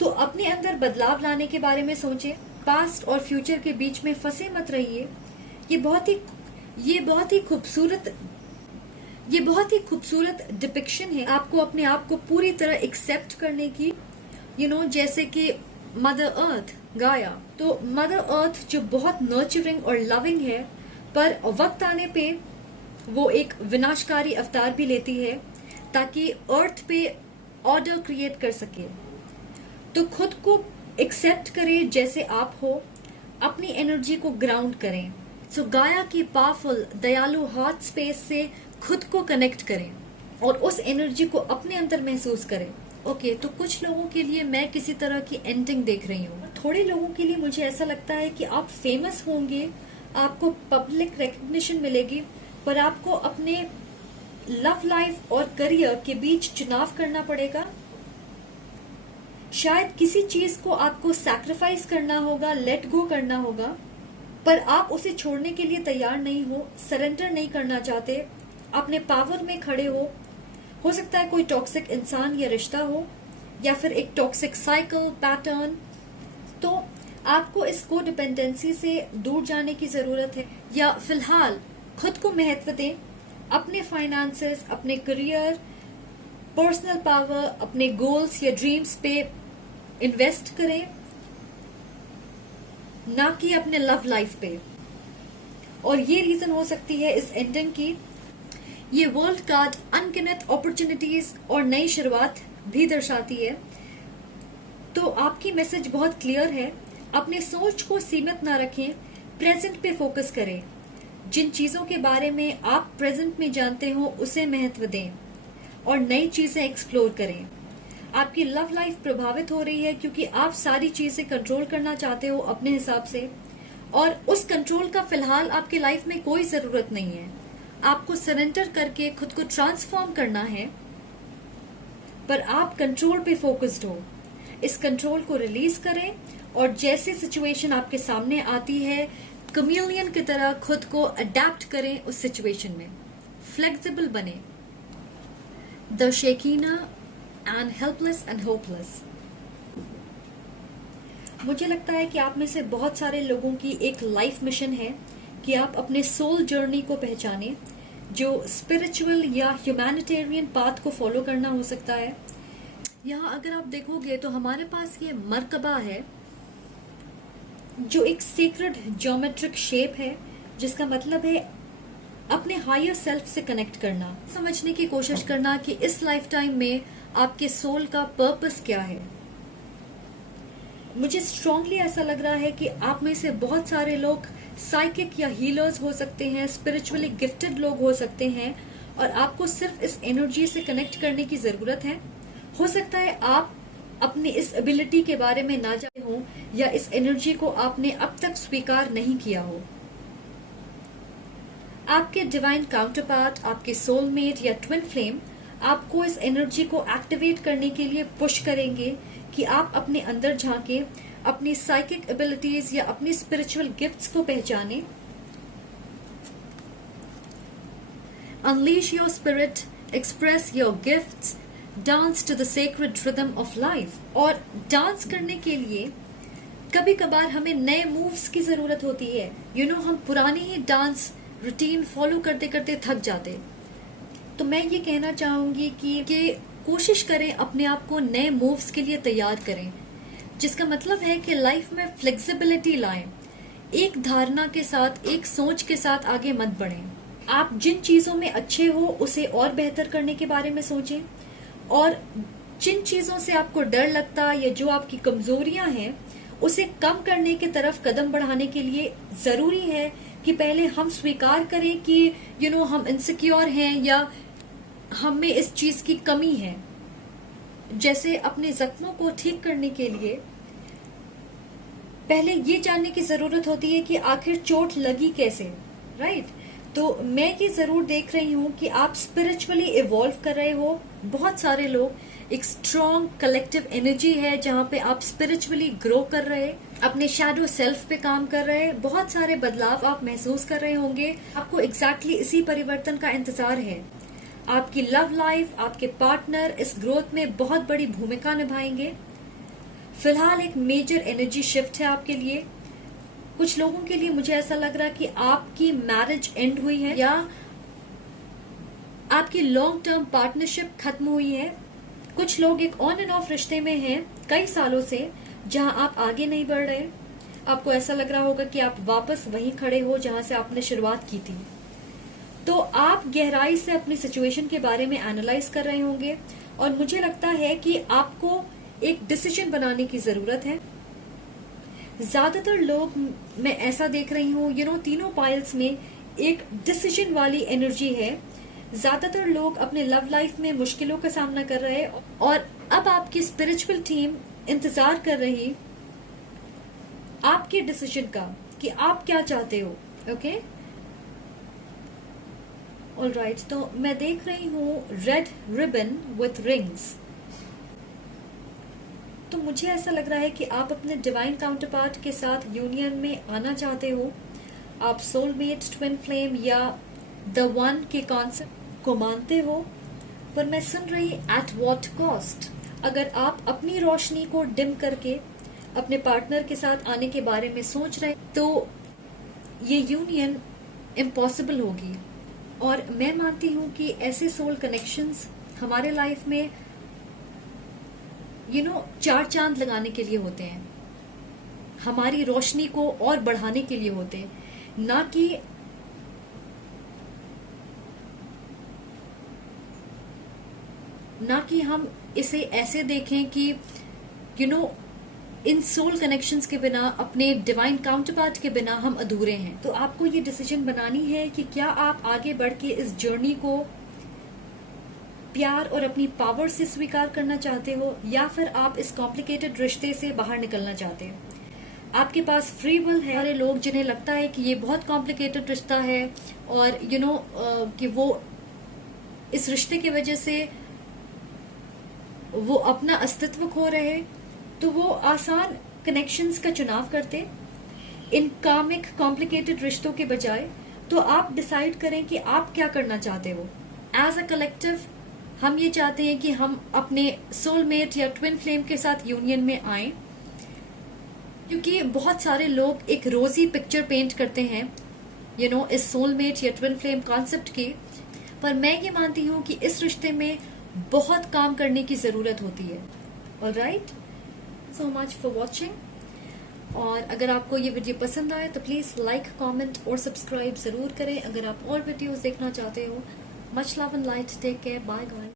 तो अपने अंदर बदलाव लाने के बारे में सोचें। पास्ट और फ्यूचर के बीच में फंसे मत रहिए। ये बहुत ही खूबसूरत डिपिक्शन है आपको अपने आप को पूरी तरह एक्सेप्ट करने की। जैसे कि मदर अर्थ, गाया, तो मदर अर्थ जो बहुत नर्चरिंग और लविंग है, पर वक्त आने पे वो एक विनाशकारी अवतार भी लेती है, ताकि अर्थ पे ऑर्डर क्रिएट कर सके। तो खुद को एक्सेप्ट करें जैसे आप हो, अपनी एनर्जी को ग्राउंड करें। सो गाया की पावरफुल, दयालु हार्ट स्पेस से खुद को कनेक्ट करें। और उस एनर्जी को अपने अंदर महसूस करें। ओके, तो कुछ लोगों के लिए मैं किसी तरह की एंडिंग देख रही हूँ। थोड़े लोगों के लिए मुझे ऐसा लगता है कि आप फेमस होंगे, आपको पब्लिक रिकग्निशन मिलेगी, पर आपको अपने लव लाइफ और करियर के बीच चुनाव करना पड़ेगा। शायद किसी चीज को आपको सैक्रिफाइस करना होगा, लेट गो करना होगा, पर आप उसे छोड़ने के लिए तैयार नहीं हो, सरेंडर नहीं करना चाहते, अपने पावर में खड़े हो सकता है कोई टॉक्सिक इंसान या रिश्ता हो, या फिर एक टॉक्सिक साइकिल पैटर्न। तो आपको इस को डिपेंडेंसी से दूर जाने की जरूरत है, या फिलहाल खुद को महत्व दें, अपने फाइनेंसेस, अपने करियर, पर्सनल पावर, अपने गोल्स या ड्रीम्स पे इन्वेस्ट करें, ना कि अपने लव लाइफ पे। और ये रीजन हो सकती है इस एंडिंग की। ये वर्ल्ड कार्ड अनगिनत अपॉर्चुनिटीज और नई शुरुआत भी दर्शाती है। तो आपकी मैसेज बहुत क्लियर है, अपने सोच को सीमित ना रखें, प्रेजेंट पे फोकस करें, जिन चीजों के बारे में आप प्रेजेंट में जानते हो उसे महत्व दें और नई चीजें एक्सप्लोर करें। आपकी लव लाइफ प्रभावित हो रही है क्योंकि आप सारी चीजें कंट्रोल करना चाहते हो अपने हिसाब से, और उस कंट्रोल का फिलहाल आपकी लाइफ में कोई जरूरत नहीं है। आपको सरेंडर करके खुद को ट्रांसफॉर्म करना है, पर आप कंट्रोल पे फोकस्ड हो। इस कंट्रोल को रिलीज करें और जैसे सिचुएशन आपके सामने आती है, कमेलियन की तरह खुद को अडेप्ट करें उस सिचुएशन में, फ्लेक्सिबल बने। The shaken and helpless and hopeless. मुझे लगता है कि आप में से बहुत सारे लोगों की एक लाइफ मिशन है कि आप अपने सोल जर्नी को पहचानें, जो स्पिरिचुअल या ह्यूमैनिटेरियन पाथ को फॉलो करना हो सकता है। यहाँ अगर आप देखोगे तो हमारे पास ये मरकबा है, जो एक सीक्रेट ज्योमेट्रिक शेप है, जिसका मतलब है अपने हायर सेल्फ से कनेक्ट करना, समझने की कोशिश करना कि इस लाइफ टाइम में आपके सोल का पर्पस क्या है। मुझे स्ट्रांगली ऐसा लग रहा है कि आप में से बहुत सारे लोग साइकिक या हीलर्स हो सकते हैं, स्पिरिचुअली गिफ्टेड लोग हो सकते हैं, और आपको सिर्फ इस एनर्जी से कनेक्ट करने की जरूरत है। हो सकता है आप अपनी इस एबिलिटी के बारे में ना जाने हो, या इस एनर्जी को आपने अब तक स्वीकार नहीं किया हो। आपके डिवाइन काउंटरपार्ट, आपके सोलमेट या ट्विन फ्लेम आपको इस एनर्जी को एक्टिवेट करने के लिए पुश करेंगे कि आप अपने अंदर झांके, अपनी साइकिक एबिलिटीज या अपनी स्पिरिचुअल गिफ्ट्स को पहचाने। Unleash your spirit, express your gifts, dance to the sacred rhythm of life. और डांस करने के लिए कभी कभार हमें नए मूव्स की जरूरत होती है। हम पुरानी ही डांस रूटीन फॉलो करते करते थक जाते। तो मैं ये कहना चाहूंगी कि कोशिश करें अपने आप को नए मूव्स के लिए तैयार करें, जिसका मतलब है कि लाइफ में फ्लेक्सिबिलिटी लाएं। एक धारणा के साथ, एक सोच के साथ आगे मत बढ़ें। आप जिन चीजों में अच्छे हो उसे और बेहतर करने के बारे में सोचें, और जिन चीजों से आपको डर लगता या जो आपकी कमजोरियां हैं उसे कम करने की तरफ कदम बढ़ाने के लिए जरूरी है कि पहले हम स्वीकार करें कि हम इनसिक्योर हैं या हम में इस चीज की कमी है। जैसे अपने जख्मों को ठीक करने के लिए पहले ये जानने की जरूरत होती है कि आखिर चोट लगी कैसे, राइट? तो मैं ये जरूर देख रही हूँ कि आप स्पिरिचुअली इवॉल्व कर रहे हो। बहुत सारे लोग, एक स्ट्रॉन्ग कलेक्टिव एनर्जी है जहाँ पे आप स्पिरिचुअली ग्रो कर रहे, अपने शैडो सेल्फ पे काम कर रहे, बहुत सारे बदलाव आप महसूस कर रहे होंगे। आपको एग्जैक्टली इसी परिवर्तन का इंतजार है। आपकी लव लाइफ, आपके पार्टनर इस ग्रोथ में बहुत बड़ी भूमिका निभाएंगे। फिलहाल एक मेजर एनर्जी शिफ्ट है आपके लिए। कुछ लोगों के लिए मुझे ऐसा लग रहा है कि आपकी मैरिज एंड हुई है या आपकी लॉन्ग टर्म पार्टनरशिप खत्म हुई है। कुछ लोग एक ऑन एंड ऑफ रिश्ते में हैं कई सालों से, जहां आप आगे नहीं बढ़ रहे। आपको ऐसा लग रहा होगा कि आप वापस वहीं खड़े हो जहां से आपने शुरुआत की थी। तो आप गहराई से अपनी सिचुएशन के बारे में एनालाइज कर रहे होंगे, और मुझे लगता है कि आपको एक डिसीजन बनाने की जरूरत है। ज्यादातर लोग मैं ऐसा देख रही हूँ, तीनों पाइल्स में एक डिसीजन वाली एनर्जी है, ज्यादातर लोग अपने लव लाइफ में मुश्किलों का सामना कर रहे हैं और अब आपकी स्पिरिचुअल टीम इंतजार कर रही आपके डिसीजन का कि आप क्या चाहते हो। ओके, ऑलराइट, तो मैं देख रही हूँ रेड रिबन विथ रिंग्स। तो मुझे ऐसा लग रहा है कि आप अपने डिवाइन काउंटरपार्ट के साथ यूनियन में आना चाहते हो। आप सोलमेट, ट्विन फ्लेम या द वन के कॉन्सेप्ट को मानते हो, पर मैं सुन रही एट व्हाट कॉस्ट। अगर आप अपनी रोशनी को डिम करके अपने पार्टनर के साथ आने के बारे में सोच रहे तो ये यूनियन इम्पॉसिबल होगी। और मैं मानती हूँ कि ऐसे सोल कनेक्शंस हमारे लाइफ में चार चांद लगाने के लिए होते हैं, हमारी रोशनी को और बढ़ाने के लिए होते हैं, ना कि हम इसे ऐसे देखें कि इन सोल कनेक्शंस के बिना, अपने डिवाइन काउंटरपार्ट के बिना हम अधूरे हैं। तो आपको ये डिसीजन बनानी है कि क्या आप आगे बढ़ के इस जर्नी को प्यार और अपनी पावर से स्वीकार करना चाहते हो, या फिर आप इस कॉम्प्लिकेटेड रिश्ते से बाहर निकलना चाहते हो। आपके पास फ्री विल है। सारे लोग जिन्हें लगता है कि ये बहुत कॉम्प्लिकेटेड रिश्ता है और कि वो इस रिश्ते की वजह से वो अपना अस्तित्व खो रहे, तो वो आसान कनेक्शंस का चुनाव करते इन कामिक कॉम्प्लिकेटेड रिश्तों के बजाय। तो आप डिसाइड करें कि आप क्या करना चाहते हो। एज अ कलेक्टिव हम ये चाहते हैं कि हम अपने सोलमेट या ट्विन फ्लेम के साथ यूनियन में आएं, क्योंकि बहुत सारे लोग एक रोजी पिक्चर पेंट करते हैं इस सोलमेट या ट्विन फ्लेम कॉन्सेप्ट की, पर मैं ये मानती हूँ कि इस रिश्ते में बहुत काम करने की जरूरत होती है। Alright, so much for watching. और अगर आपको ये वीडियो पसंद आए तो प्लीज लाइक, कमेंट और सब्सक्राइब जरूर करें। अगर आप और वीडियोस देखना चाहते हो, much love and light, take care, bye guys.